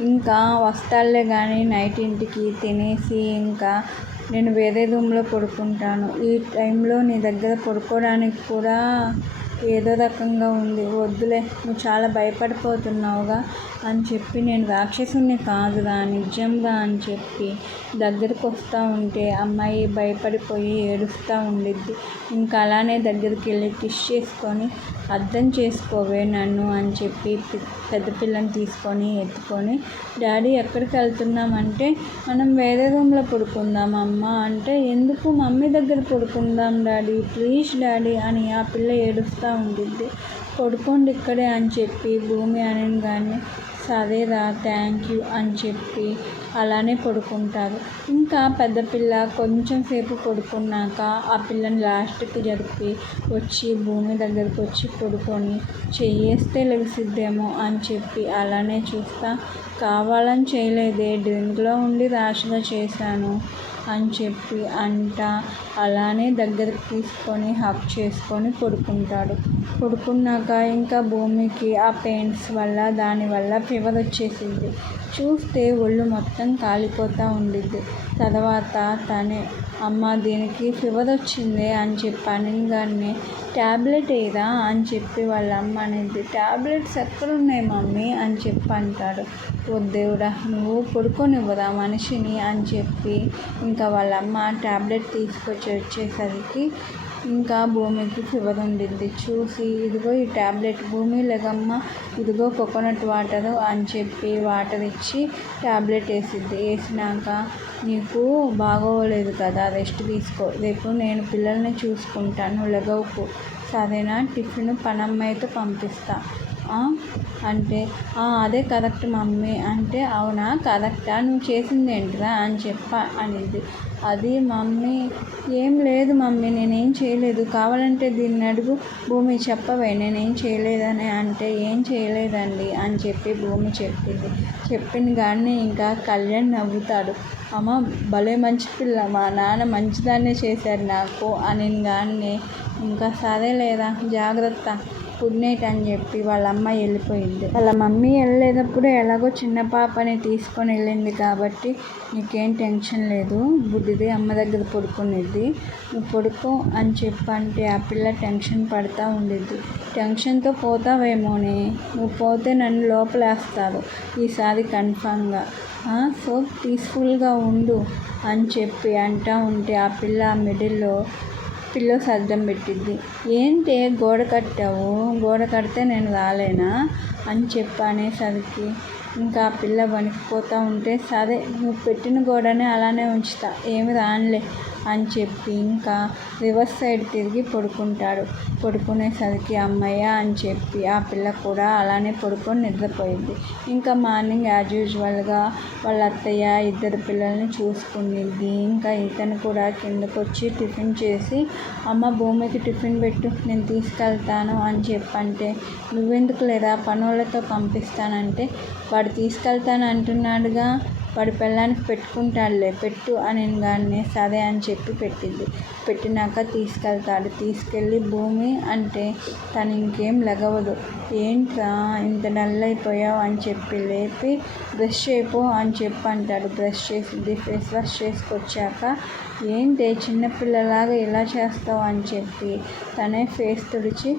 ఇంకా వస్తాలే కానీ నైట్ ఇంటికి తినేసి ఇంకా నేను వేరే రూమ్లో పడుకుంటాను, ఈ టైంలో నీ దగ్గర పడుకోవడానికి కూడా ఏదో రకంగా ఉంది, వద్దులే నువ్వు చాలా భయపడిపోతున్నావుగా అని చెప్పి, నేను రాక్షసుని కాదురా నిజంగా అని చెప్పి దగ్గరికి వస్తూ ఉంటే అమ్మాయి భయపడిపోయి ఏడుస్తూ ఉండిద్ది. ఇంకా అలానే దగ్గరికి వెళ్ళి కిస్ చేసుకొని, అర్థం చేసుకోవే నన్ను అని చెప్పి పెద్ద పిల్లని తీసుకొని ఎత్తుకొని, డాడీ ఎక్కడికి వెళ్తున్నామంటే, మనం వేరే రూమ్లో పడుకుందాం అమ్మ అంటే, ఎందుకు మమ్మీ దగ్గర పడుకుందాం డాడీ ప్లీజ్ డాడీ అని ఆ పిల్ల ఏడుస్తూ ఉండిద్ది. పడుకోండి ఇక్కడే అని చెప్పి భూమి అనగానే, సరేరా థ్యాంక్ యూ అని చెప్పి అలానే పడుకుంటారు. ఇంకా పెద్ద పిల్ల కొంచెం సేపు పడుకున్నాక ఆ పిల్లని లాస్ట్కి జరిపి వచ్చి భూమి దగ్గరికి వచ్చి పడుకొని, చెయ్యేస్తే లెగిసిద్దేమో అని చెప్పి అలానే చూస్తా, కావాలని చేయలేదే డ్రింక్లో ఉండి ర్యాష్గా చేశాను అని చెప్పి అలానే దగ్గరికి తీసుకొని హగ్ చేసుకొని పడుకుంటాడు. పడుకున్నాక ఇంకా భూమికి ఆ పెయిన్స్ వల్ల దానివల్ల ఫీవర్ వచ్చేసింది. చూస్తే ఒళ్ళు మొత్తం కాలిపోతూ ఉండిద్ది. తర్వాత తనే, అమ్మ దీనికి ఫీవర్ వచ్చిందే అని చెప్పి అనగానే, ట్యాబ్లెట్ ఏదా అని చెప్పి వాళ్ళ అమ్మ అనేది, ట్యాబ్లెట్స్ ఎక్కడున్నాయి మమ్మీ అని చెప్పి అంటాడు. వద్దేవుడా నువ్వు పడుకోనివ్వరా మనిషిని అని చెప్పి ఇంకా వాళ్ళ అమ్మ ట్యాబ్లెట్ వచ్చేసరికి ఇంకా భూమికి ఫీవర్ ఉండిద్ది. చూసి ఇదిగో ఈ ట్యాబ్లెట్ భూమి లెగమ్మ, ఇదిగో కోకోనట్ వాటరు అని చెప్పి వాటర్ ఇచ్చి ట్యాబ్లెట్ వేసినాక నీకు బాగోలేదు కదా, రెస్ట్ తీసుకో, రేపు నేను పిల్లల్ని చూసుకుంటాను, లెగవుకు సరేనా, టిఫిన్ పనమ్మాయితో పంపిస్తా అంటే అదే కరెక్ట్ మమ్మీ అంటే అవునా కరెక్టా, నువ్వు చేసింది ఏంటిరా అని అనింది. అది మమ్మీ ఏం లేదు మమ్మీ నేనేం చేయలేదు, కావాలంటే దీన్ని అడుగు భూమి చెప్పవే నేనేం చేయలేదని అంటే ఏం చేయలేదండి అని చెప్పి భూమి చెప్పిన కానీ ఇంకా కళ్యాణ్ నవ్వుతాడు. అమ్మ భలే మంచి పిల్ల, మా నాన్న మంచిదాన్నే చేశారు నాకు అని కానీ ఇంకా సరేలేరా జాగ్రత్త, గుడ్ నైట్ అని చెప్పి వాళ్ళ అమ్మ వెళ్ళిపోయింది. వాళ్ళ మమ్మీ వెళ్ళేటప్పుడు ఎలాగో చిన్న పాపని తీసుకొని వెళ్ళింది కాబట్టి నీకేం టెన్షన్ లేదు, బుడ్డిది అమ్మ దగ్గర పడుకునేది, నువ్వు పడుకో అని చెప్పంటే ఆ పిల్ల టెన్షన్ పడుతూ ఉండిద్ది. టెన్షన్తో పోతావేమోని, నువ్వు పోతే నన్ను లోపలేస్తారు ఈసారి కన్ఫామ్గా, సో పీస్ఫుల్గా ఉండు అని చెప్పి అంటూ ఉంటే ఆ పిల్ల మిడిల్లో పిల్లో అద్దం పెట్టిద్ది. ఏంటి గోడ కట్టావు, గోడ కడితే నేను రాలేనా అని అనేసరికి ఇంకా ఆ పిల్ల వణికిపోతూ ఉంటే సరే నువ్వు పెట్టిన గోడనే అలానే ఉంచుతా, ఏమి రానులే అని చెప్పి ఇంకా రివర్స్ సైడ్ తిరిగి పడుకునేసరికి అమ్మయ్య అని చెప్పి ఆ పిల్ల కూడా అలానే పడుకొని నిద్రపోయింది. ఇంకా మార్నింగ్ యాజ్ యూజువల్గా వాళ్ళ అత్తయ్య ఇద్దరు పిల్లల్ని చూసుకునిద్ది. ఇంకా ఇతను కూడా కిందకు వచ్చి టిఫిన్ చేసి అమ్మ భూమికి టిఫిన్ పెట్టు నేను తీసుకెళ్తాను అని చెప్పంటే నువ్వెందుకు లేదా పనులతో పంపిస్తానంటే వాడు తీసుకెళ్తాను అంటున్నాడుగా, వాడి పెళ్ళానికి పెట్టుకుంటాడులే పెట్టు అని కానీ సరే అని చెప్పి పెట్టినాక తీసుకెళ్ళి భూమి అంటే తను ఇంకేం లెగవదు. ఏంట్రా ఇంత డల్ అయిపోయావు అని చెప్పి లేపి బ్రష్ చేయపో అని చెప్పి అంటాడు. బ్రష్ చేసింది, ఫేస్ వాష్ చేసుకొచ్చాక ఏంటి చిన్నపిల్లలాగా ఇలా చేస్తావు అని చెప్పి తనే ఫేస్ తుడిచి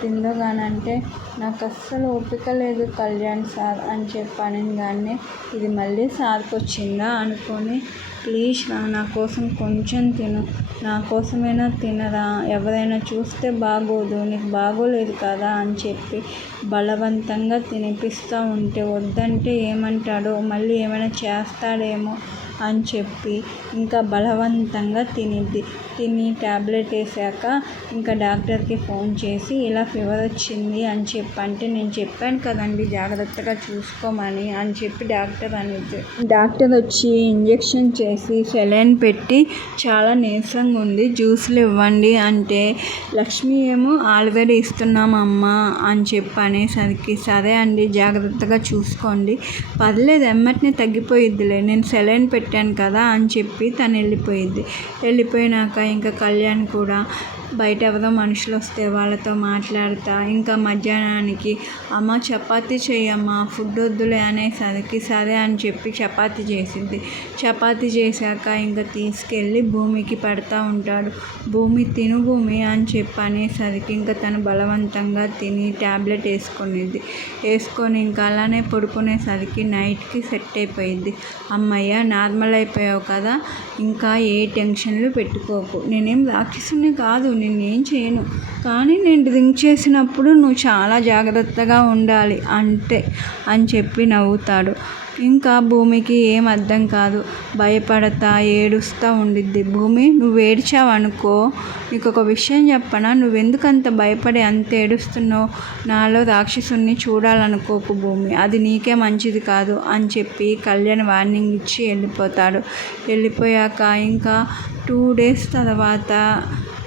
తిందో కానంటే నాకు అస్సలు ఓపిక లేదు కళ్యాణ్ సార్ అని చెప్పాను. కానీ ఇది మళ్ళీ సార్కి వచ్చిందా అనుకొని ప్లీజ్ నా కోసం కొంచెం తిను, నా కోసమైనా తినరా, ఎవరైనా చూస్తే బాగోదు, నీకు బాగోలేదు కదా అని చెప్పి బలవంతంగా తినిపిస్తూ ఉంటే వద్దంటే ఏమంటాడో మళ్ళీ ఏమైనా చేస్తాడేమో అని చెప్పి ఇంకా బలవంతంగా తిని ట్యాబ్లెట్ వేసాక ఇంకా డాక్టర్కి ఫోన్ చేసి ఇలా ఫీవర్ వచ్చింది అని చెప్పంటే నేను చెప్పాను కదండి జాగ్రత్తగా చూసుకోమని అని చెప్పి డాక్టర్ వచ్చి ఇంజెక్షన్ చేసి సెలైన్ పెట్టి చాలా నీరసంగా ఉంది, జ్యూస్లు ఇవ్వండి అంటే లక్ష్మి ఏమో ఆల్రెడీ ఇస్తున్నామమ్మా అని చెప్పి అనేసరికి సరే అండి జాగ్రత్తగా చూసుకోండి, పర్లేదు ఎమ్మటినే తగ్గిపోయిద్దిలే, నేను సెలైన్ పెట్టాను కదా అని చెప్పి తను వెళ్ళిపోయినాక ఇంకా కళ్యాణ్ కూడా బయట ఎవరో మనుషులు వస్తే వాళ్ళతో మాట్లాడుతా ఇంకా మధ్యాహ్నానికి అమ్మ చపాతీ చేయమ్మా ఫుడ్ వద్దులే అనేసరికి సరే అని చెప్పి చపాతీ చేశాక ఇంకా తీసుకెళ్ళి భూమికి పెడతా ఉంటాడు. భూమి తిను భూమి అని చెప్పి అనేసరికి ఇంకా తను బలవంతంగా తిని ట్యాబ్లెట్ వేసుకొని ఇంకా అలానే పడుకునేసరికి నైట్కి సెట్ అయిపోయింది. అమ్మయ్య నార్మల్ అయిపోయావు కదా, ఇంకా ఏ టెన్షన్లు పెట్టుకోకు, నేనేం రాక్షసుని కాదు, నేనేం చేయను, కానీ నేను డ్రింక్ చేసినప్పుడు నువ్వు చాలా జాగ్రత్తగా ఉండాలి అంతే అని చెప్పి నవ్వుతాడు. ఇంకా భూమికి ఏం అర్థం కాదు, భయపడతా ఏడుస్తూ ఉండిద్ది. భూమి నువ్వు ఏడ్చావనుకో నీకు ఒక విషయం చెప్పనా, నువ్వెందుకంత భయపడి అంత ఏడుస్తున్నావు, నాలో రాక్షసుని చూడాలనుకోకు భూమి, అది నీకే మంచిది కాదు అని చెప్పి కళ్యాణ్ వార్నింగ్ ఇచ్చి వెళ్ళిపోయాక ఇంకా 2 days తర్వాత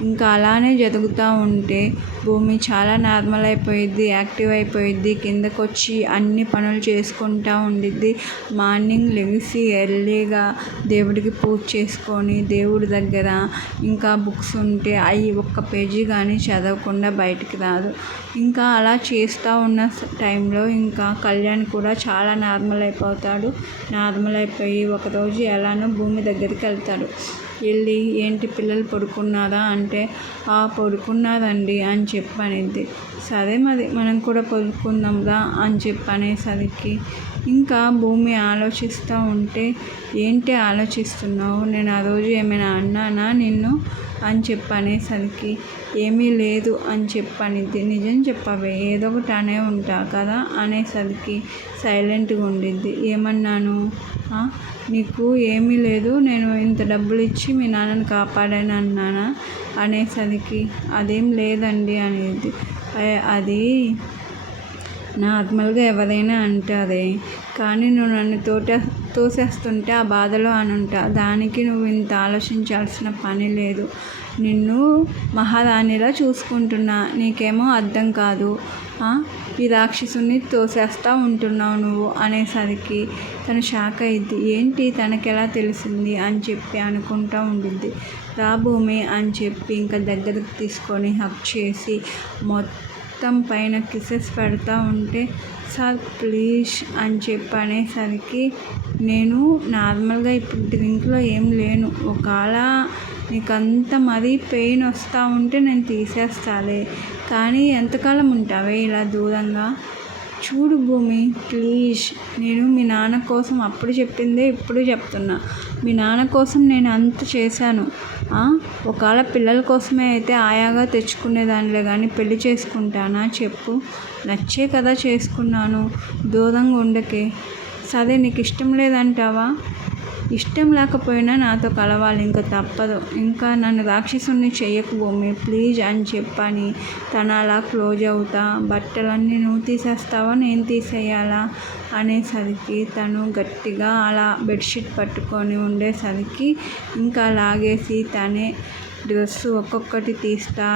ఇంకా అలానే జరుగుతూ ఉంటే భూమి చాలా నార్మల్ అయిపోయిద్ది, యాక్టివ్ అయిపోయిద్ది, కిందకు వచ్చి అన్ని పనులు చేసుకుంటూ ఉండిద్ది. మార్నింగ్ లెగిసి ఎర్లీగా దేవుడికి పూజ చేసుకొని దేవుడి దగ్గర ఇంకా బుక్స్ ఉంటే అవి ఒక్క పేజీ కానీ చదవకుండా బయటికి రాదు. ఇంకా అలా చేస్తూ ఉన్న టైంలో ఇంకా కళ్యాణ్ కూడా చాలా నార్మల్ అయిపోయి ఒకరోజు ఎలానో భూమి దగ్గరికి వెళ్ళి ఏంటి పిల్లలు పడుకున్నారా అంటే పడుకున్నారండి అని చెప్పనిద్ది. సరే మరి మనం కూడా పడుకుందాంరా అని చెప్పనేసరికి ఇంకా భూమి ఆలోచిస్తూ ఉంటే, ఏంటి ఆలోచిస్తున్నావు, నేను ఆ రోజు ఏమైనా అన్నానా నిన్ను అని అనేసరికి, ఏమీ లేదు అని చెప్పనిద్ది. నిజం చెప్పవే, ఏదో ఒకటి అనే ఉంటా కదా అనేసరికి సైలెంట్గా ఉండిద్ది. ఏమన్నాను, నీకు ఏమీ లేదు, నేను ఇంత డబ్బులు ఇచ్చి మీ నాన్నని కాపాడాను అన్నానా అనేసరికి, అదేం లేదండి అనేది. అది నార్మల్గా ఎవరైనా అంటారే, కానీ నువ్వు నన్ను తోసేస్తుంటే ఆ బాధలో అనుంటా, దానికి నువ్వు ఇంత ఆలోచించాల్సిన పని లేదు. నిన్ను మహారాణిలా చూసుకుంటున్నా, నీకేమో అర్థం కాదు. ఈ రాక్షసుని తోసేస్తూ ఉంటున్నావు నువ్వు అనేసరికి తను షాక్ అయ్యిద్ది. ఏంటి, తనకెలా తెలిసింది అని అనుకుంటూ ఉండిద్ది. రా భూమి అని ఇంకా దగ్గరకు తీసుకొని హగ్ చేసి మొత్తం పైన కిసెస్ పెడతా ఉంటే, సార్ ప్లీజ్ అని అనేసరికి, నేను నార్మల్గా ఇప్పుడు డ్రింక్లో ఏం లేను, ఒకవేళ నీకంత మరీ పెయిన్ వస్తూ ఉంటే నేను తీసేస్తాలే, కానీ ఎంతకాలం ఉంటావే ఇలా దూరంగా. చూడు భూమి ప్లీజ్, నేను మీ నాన్న కోసం అప్పుడు చెప్పిందే ఇప్పుడు చెప్తున్నా, మీ నాన్న కోసం నేను అంత చేశాను. ఒకవేళ పిల్లల కోసమే అయితే ఆయాగా తెచ్చుకునేదానిలే కానీ పెళ్లి చేసుకుంటానా చెప్పు, నచ్చే కదా చేసుకున్నాను, దూరంగా ఉండకే. సరే నీకు ఇష్టం లేదంటావా, ఇష్టం లేకపోయినా నాతో కలవాలి, ఇంకా తప్పదు, ఇంకా నన్ను రాక్షసుని చెయ్యకు భూమి ప్లీజ్ అని తను అలా క్లోజ్ అవుతా, బట్టలన్నీ నువ్వు తీసేస్తావా నేను తీసేయాలా అనేసరికి తను గట్టిగా అలా బెడ్షీట్ పట్టుకొని ఉండేసరికి ఇంకా లాగేసి తనే డ్రెస్సు ఒక్కొక్కటి తీస్తా,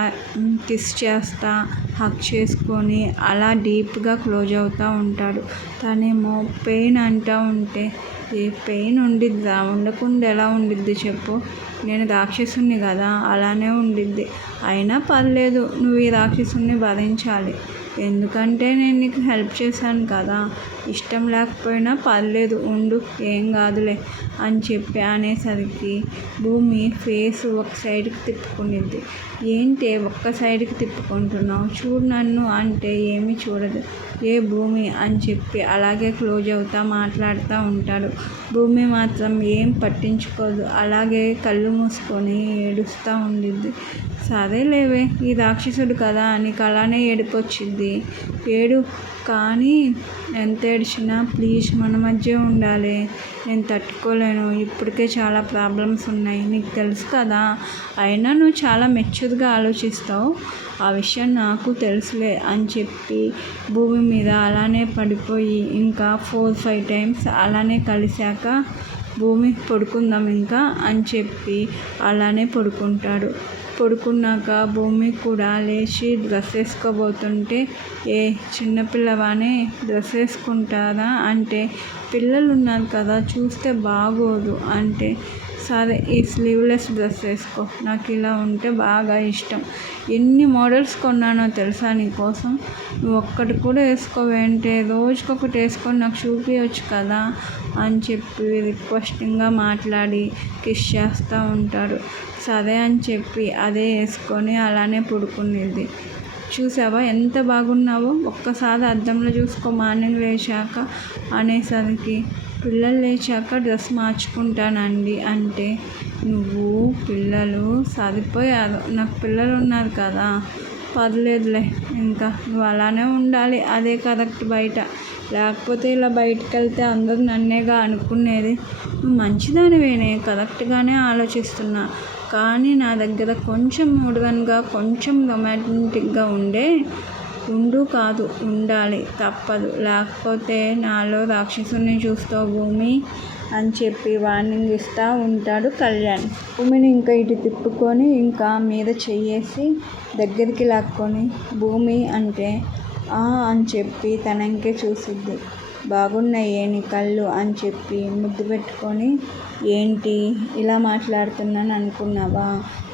కిస్ చేస్తా, హగ్ చేసుకొని అలా డీప్గా క్లోజ్ అవుతూ ఉంటాడు. తనేమో పెయిన్ అంటూ ఉంటే, ఏ పెయిన్ ఉండిద్దా, ఉండకుండా ఎలా ఉండిద్ది చెప్పు, నేను రాక్షసుని కదా, అలానే ఉండిద్ది. అయినా పర్లేదు, నువ్వు ఈ రాక్షసుని భరించాలి, ఎందుకంటే నేను నీకు హెల్ప్ చేశాను కదా, ఇష్టం లేకపోయినా పర్లేదు ఉండు, ఏం కాదులే అని అనేసరికి భూమి ఫేస్ ఒక సైడ్కి తిప్పుకునిద్ది. ఏంటి ఒక్క సైడ్కి తిప్పుకుంటున్నావు, చూడు నన్ను అంటే ఏమీ చూడదు. ఏ భూమి అని అలాగే క్లోజ్ అవుతా మాట్లాడుతూ ఉంటాడు. భూమి మాత్రం ఏం పట్టించుకోదు, అలాగే కళ్ళు మూసుకొని ఏడుస్తూ ఉండిద్ది. సరేలేవే, ఈ రాక్షసుడు కదా, నీకు అలానే ఏడుపు వచ్చింది, ఏడు, కానీ ఎంత ఏడ్చినా ప్లీజ్ మన మధ్య ఉండాలి, నేను తట్టుకోలేను, ఇప్పటికే చాలా ప్రాబ్లమ్స్ ఉన్నాయి, నీకు తెలుసు కదా, అయినా నువ్వు చాలా మెచ్యూర్గా ఆలోచిస్తావు, ఆ విషయం నాకు తెలుసులే అని భూమి మీద అలానే పడిపోయి ఇంకా 4-5 టైమ్స్ అలానే కలిశాక, భూమి పడుకుందాం ఇంకా అని అలానే పడుకుంటాడు. పడుకున్నాక భూమి కూడా లేచి డ్రెస్ వేసుకోబోతుంటే, ఏ చిన్నపిల్లవానే డ్రెస్ వేసుకుంటారా అంటే, పిల్లలు ఉన్నారు కదా చూస్తే బాగోదు అంటే, సరే ఈ స్లీవ్లెస్ డ్రెస్ వేసుకో, నాకు ఇలా ఉంటే బాగా ఇష్టం, ఎన్ని మోడల్స్ కొన్నానో తెలుసా నీకోసం, నువ్వు ఒక్కటి కూడా వేసుకోవేంటే, రోజుకొకటి వేసుకొని నాకు చూపించవచ్చు కదా అని రిక్వెస్టింగ్గా మాట్లాడి కిస్ చేస్తూ ఉంటాడు. సరే అని అదే వేసుకొని అలానే పడుకునేది. చూసావా ఎంత బాగున్నావో, ఒక్కసారి అద్దంలో చూసుకో మార్నింగ్ లేచాక అనేసరికి, పిల్లలు లేచాక డ్రెస్ మార్చుకుంటానండి అంటే, నువ్వు పిల్లలు సరిపోయారు, నాకు పిల్లలు ఉన్నారు కదా, పర్లేదులే, ఇంకా నువ్వు అలానే ఉండాలి, అదే కరెక్ట్, బయట లేకపోతే ఇలా బయటకు వెళ్తే అందరూ నన్నేగా అనుకునేది, నువ్వు మంచిదానివేనే, కరెక్ట్గానే ఆలోచిస్తున్నా, కానీ నా దగ్గర కొంచెం మోడర్న్గా కొంచెం రొమాంటిక్గా ఉండు కాదు, ఉండాలి, తప్పదు, లేకపోతే నాలో రాక్షసుని చూస్తావు భూమి అని వార్నింగ్ ఇస్తూ ఉంటాడు కళ్యాణ్. భూమిని ఇంకా ఇటు తిప్పుకొని ఇంకా మీద చెయ్యేసి దగ్గరికి లాక్కొని, భూమి అంటే అని తనంకే చూసిద్ది. బాగున్నాయే నీ కళ్ళు అని ముద్దు పెట్టుకొని, ఏంటి ఇలా మాట్లాడుతున్నాను అనుకున్నావా,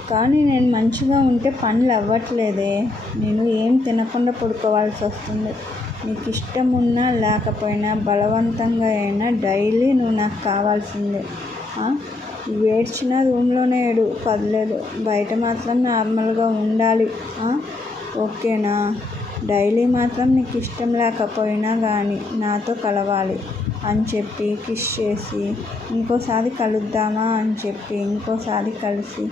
కానీ నేను మంచిగా ఉంటే పనులు అవ్వట్లేదే, నేను ఏం తినకుండా పడుకోవాల్సి వస్తుంది, నీకు ఇష్టం ఉన్నా లేకపోయినా బలవంతంగా అయినా డైలీ నువ్వు నాకు కావాల్సిందే, ఏడ్చిన రూమ్లోనే ఏడు, పర్లేదు, బయట మాత్రం నార్మల్గా ఉండాలి, ఓకేనా డైలీ మాత్రం నీకు ఇష్టం లేకపోయినా కానీ నాతో కలవాలి అని చెప్పి కిస్ చేసి, ఇంకోసారి కలుద్దామా అని చెప్పి ఇంకోసారి కలిసి,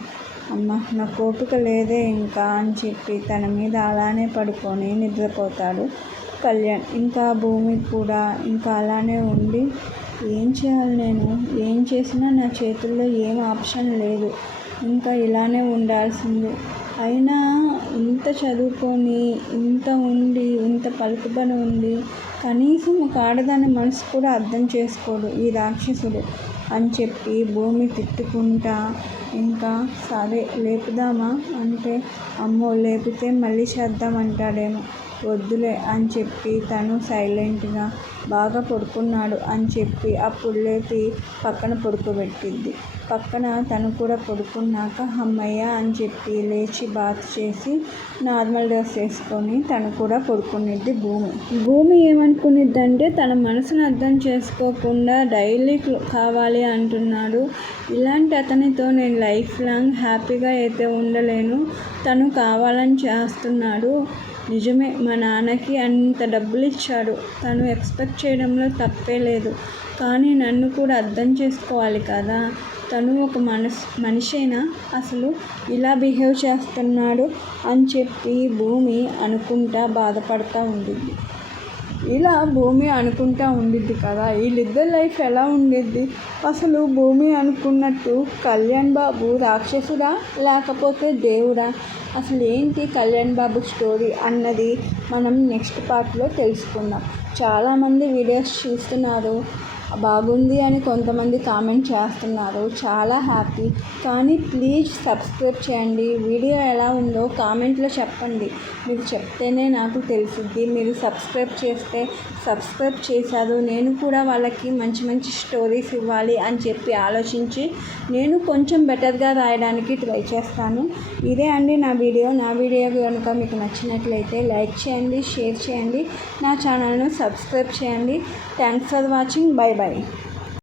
అమ్మ నాకు ఓపిక లేదే ఇంకా అని చెప్పి తన మీద అలానే పడుకొని నిద్రపోతాడు కళ్యాణ్. ఇంకా భూమి కూడా ఇంకా అలానే ఉండి, ఏం చేయాలి నేను, ఏం చేసినా నా చేతుల్లో ఏం ఆప్షన్ లేదు, ఇంకా ఇలానే ఉండాల్సిందే. అయినా ఇంత చదువుకొని ఇంత ఉండి ఇంత పలుకుబడి ఉండి కనీసం ఒక ఆడదాని మనసు కూడా అర్థం చేసుకోడు ఈ రాక్షసుడు అని చెప్పి భూమి తిట్టుకుంటా, ఇంకా సరే లేపుదామా అంటే, అమ్మో లేపితే మళ్ళీ చేద్దామంటాడేమో, వద్దులే అని చెప్పి తను సైలెంట్గా బాగా పడుకున్నాడు అని చెప్పి అప్పుడు లేపి పక్కన పడుకోబెట్టిద్ది. పక్కన తను కూడా పడుకున్నాక అమ్మయ్య అని చెప్పి లేచి బాత్ చేసి నార్మల్ డ్రెస్ వేసుకొని తను కూడా పడుకునిద్ది భూమి. భూమి ఏమనుకునిద్దంటే తన మనసును అర్థం చేసుకోకుండా డైలీ కావాలి అంటున్నాడు, ఇలాంటి అతనితో నేను లైఫ్ లాంగ్ హ్యాపీగా అయితే ఉండలేను, తను కావాలని చేస్తున్నాడు. నిజమే, మా నాన్నకి అంత డబ్బులు ఇచ్చాడు, తను ఎక్స్పెక్ట్ చేయడంలో తప్పే లేదు, కానీ నన్ను కూడా అర్థం చేసుకోవాలి కదా, తను ఒక మనిషేనా అసలు ఇలా బిహేవ్ చేస్తున్నాడు అని చెప్పి భూమి అనుకుంటా బాధపడుతూ ఉండిద్ది. ఇలా భూమి అనుకుంటా ఉండిద్ది కదా, వీళ్ళిద్దరి లైఫ్ ఎలా ఉండిద్ది అసలు. భూమి అనుకున్నట్టు కళ్యాణ్ బాబు రాక్షసుడా లేకపోతే దేవుడా, అసలు ఏంటి కళ్యాణ్ బాబు స్టోరీ అన్నది మనం నెక్స్ట్ పార్ట్లో తెలుసుకుందాం. చాలామంది వీడియోస్ చూస్తున్నారు, బాగుంది అని కొంతమంది కామెంట్ చేస్తున్నారు, చాలా హ్యాపీ. కానీ ప్లీజ్ సబ్స్క్రైబ్ చేయండి. వీడియో ఎలా ఉందో కామెంట్లో చెప్పండి, మీరు చెప్తేనే నాకు తెలిసిద్ది. మీరు సబ్స్క్రైబ్ చేశారు, నేను కూడా వాళ్ళకి మంచి మంచి స్టోరీస్ ఇవ్వాలి అని చెప్పి ఆలోచించి నేను కొంచెం బెటర్గా రాయడానికి ట్రై చేస్తాను. ఇదే అండి నా వీడియో కనుక మీకు నచ్చినట్లయితే లైక్ చేయండి, షేర్ చేయండి, నా ఛానల్ను సబ్స్క్రైబ్ చేయండి. Thanks for watching. బై.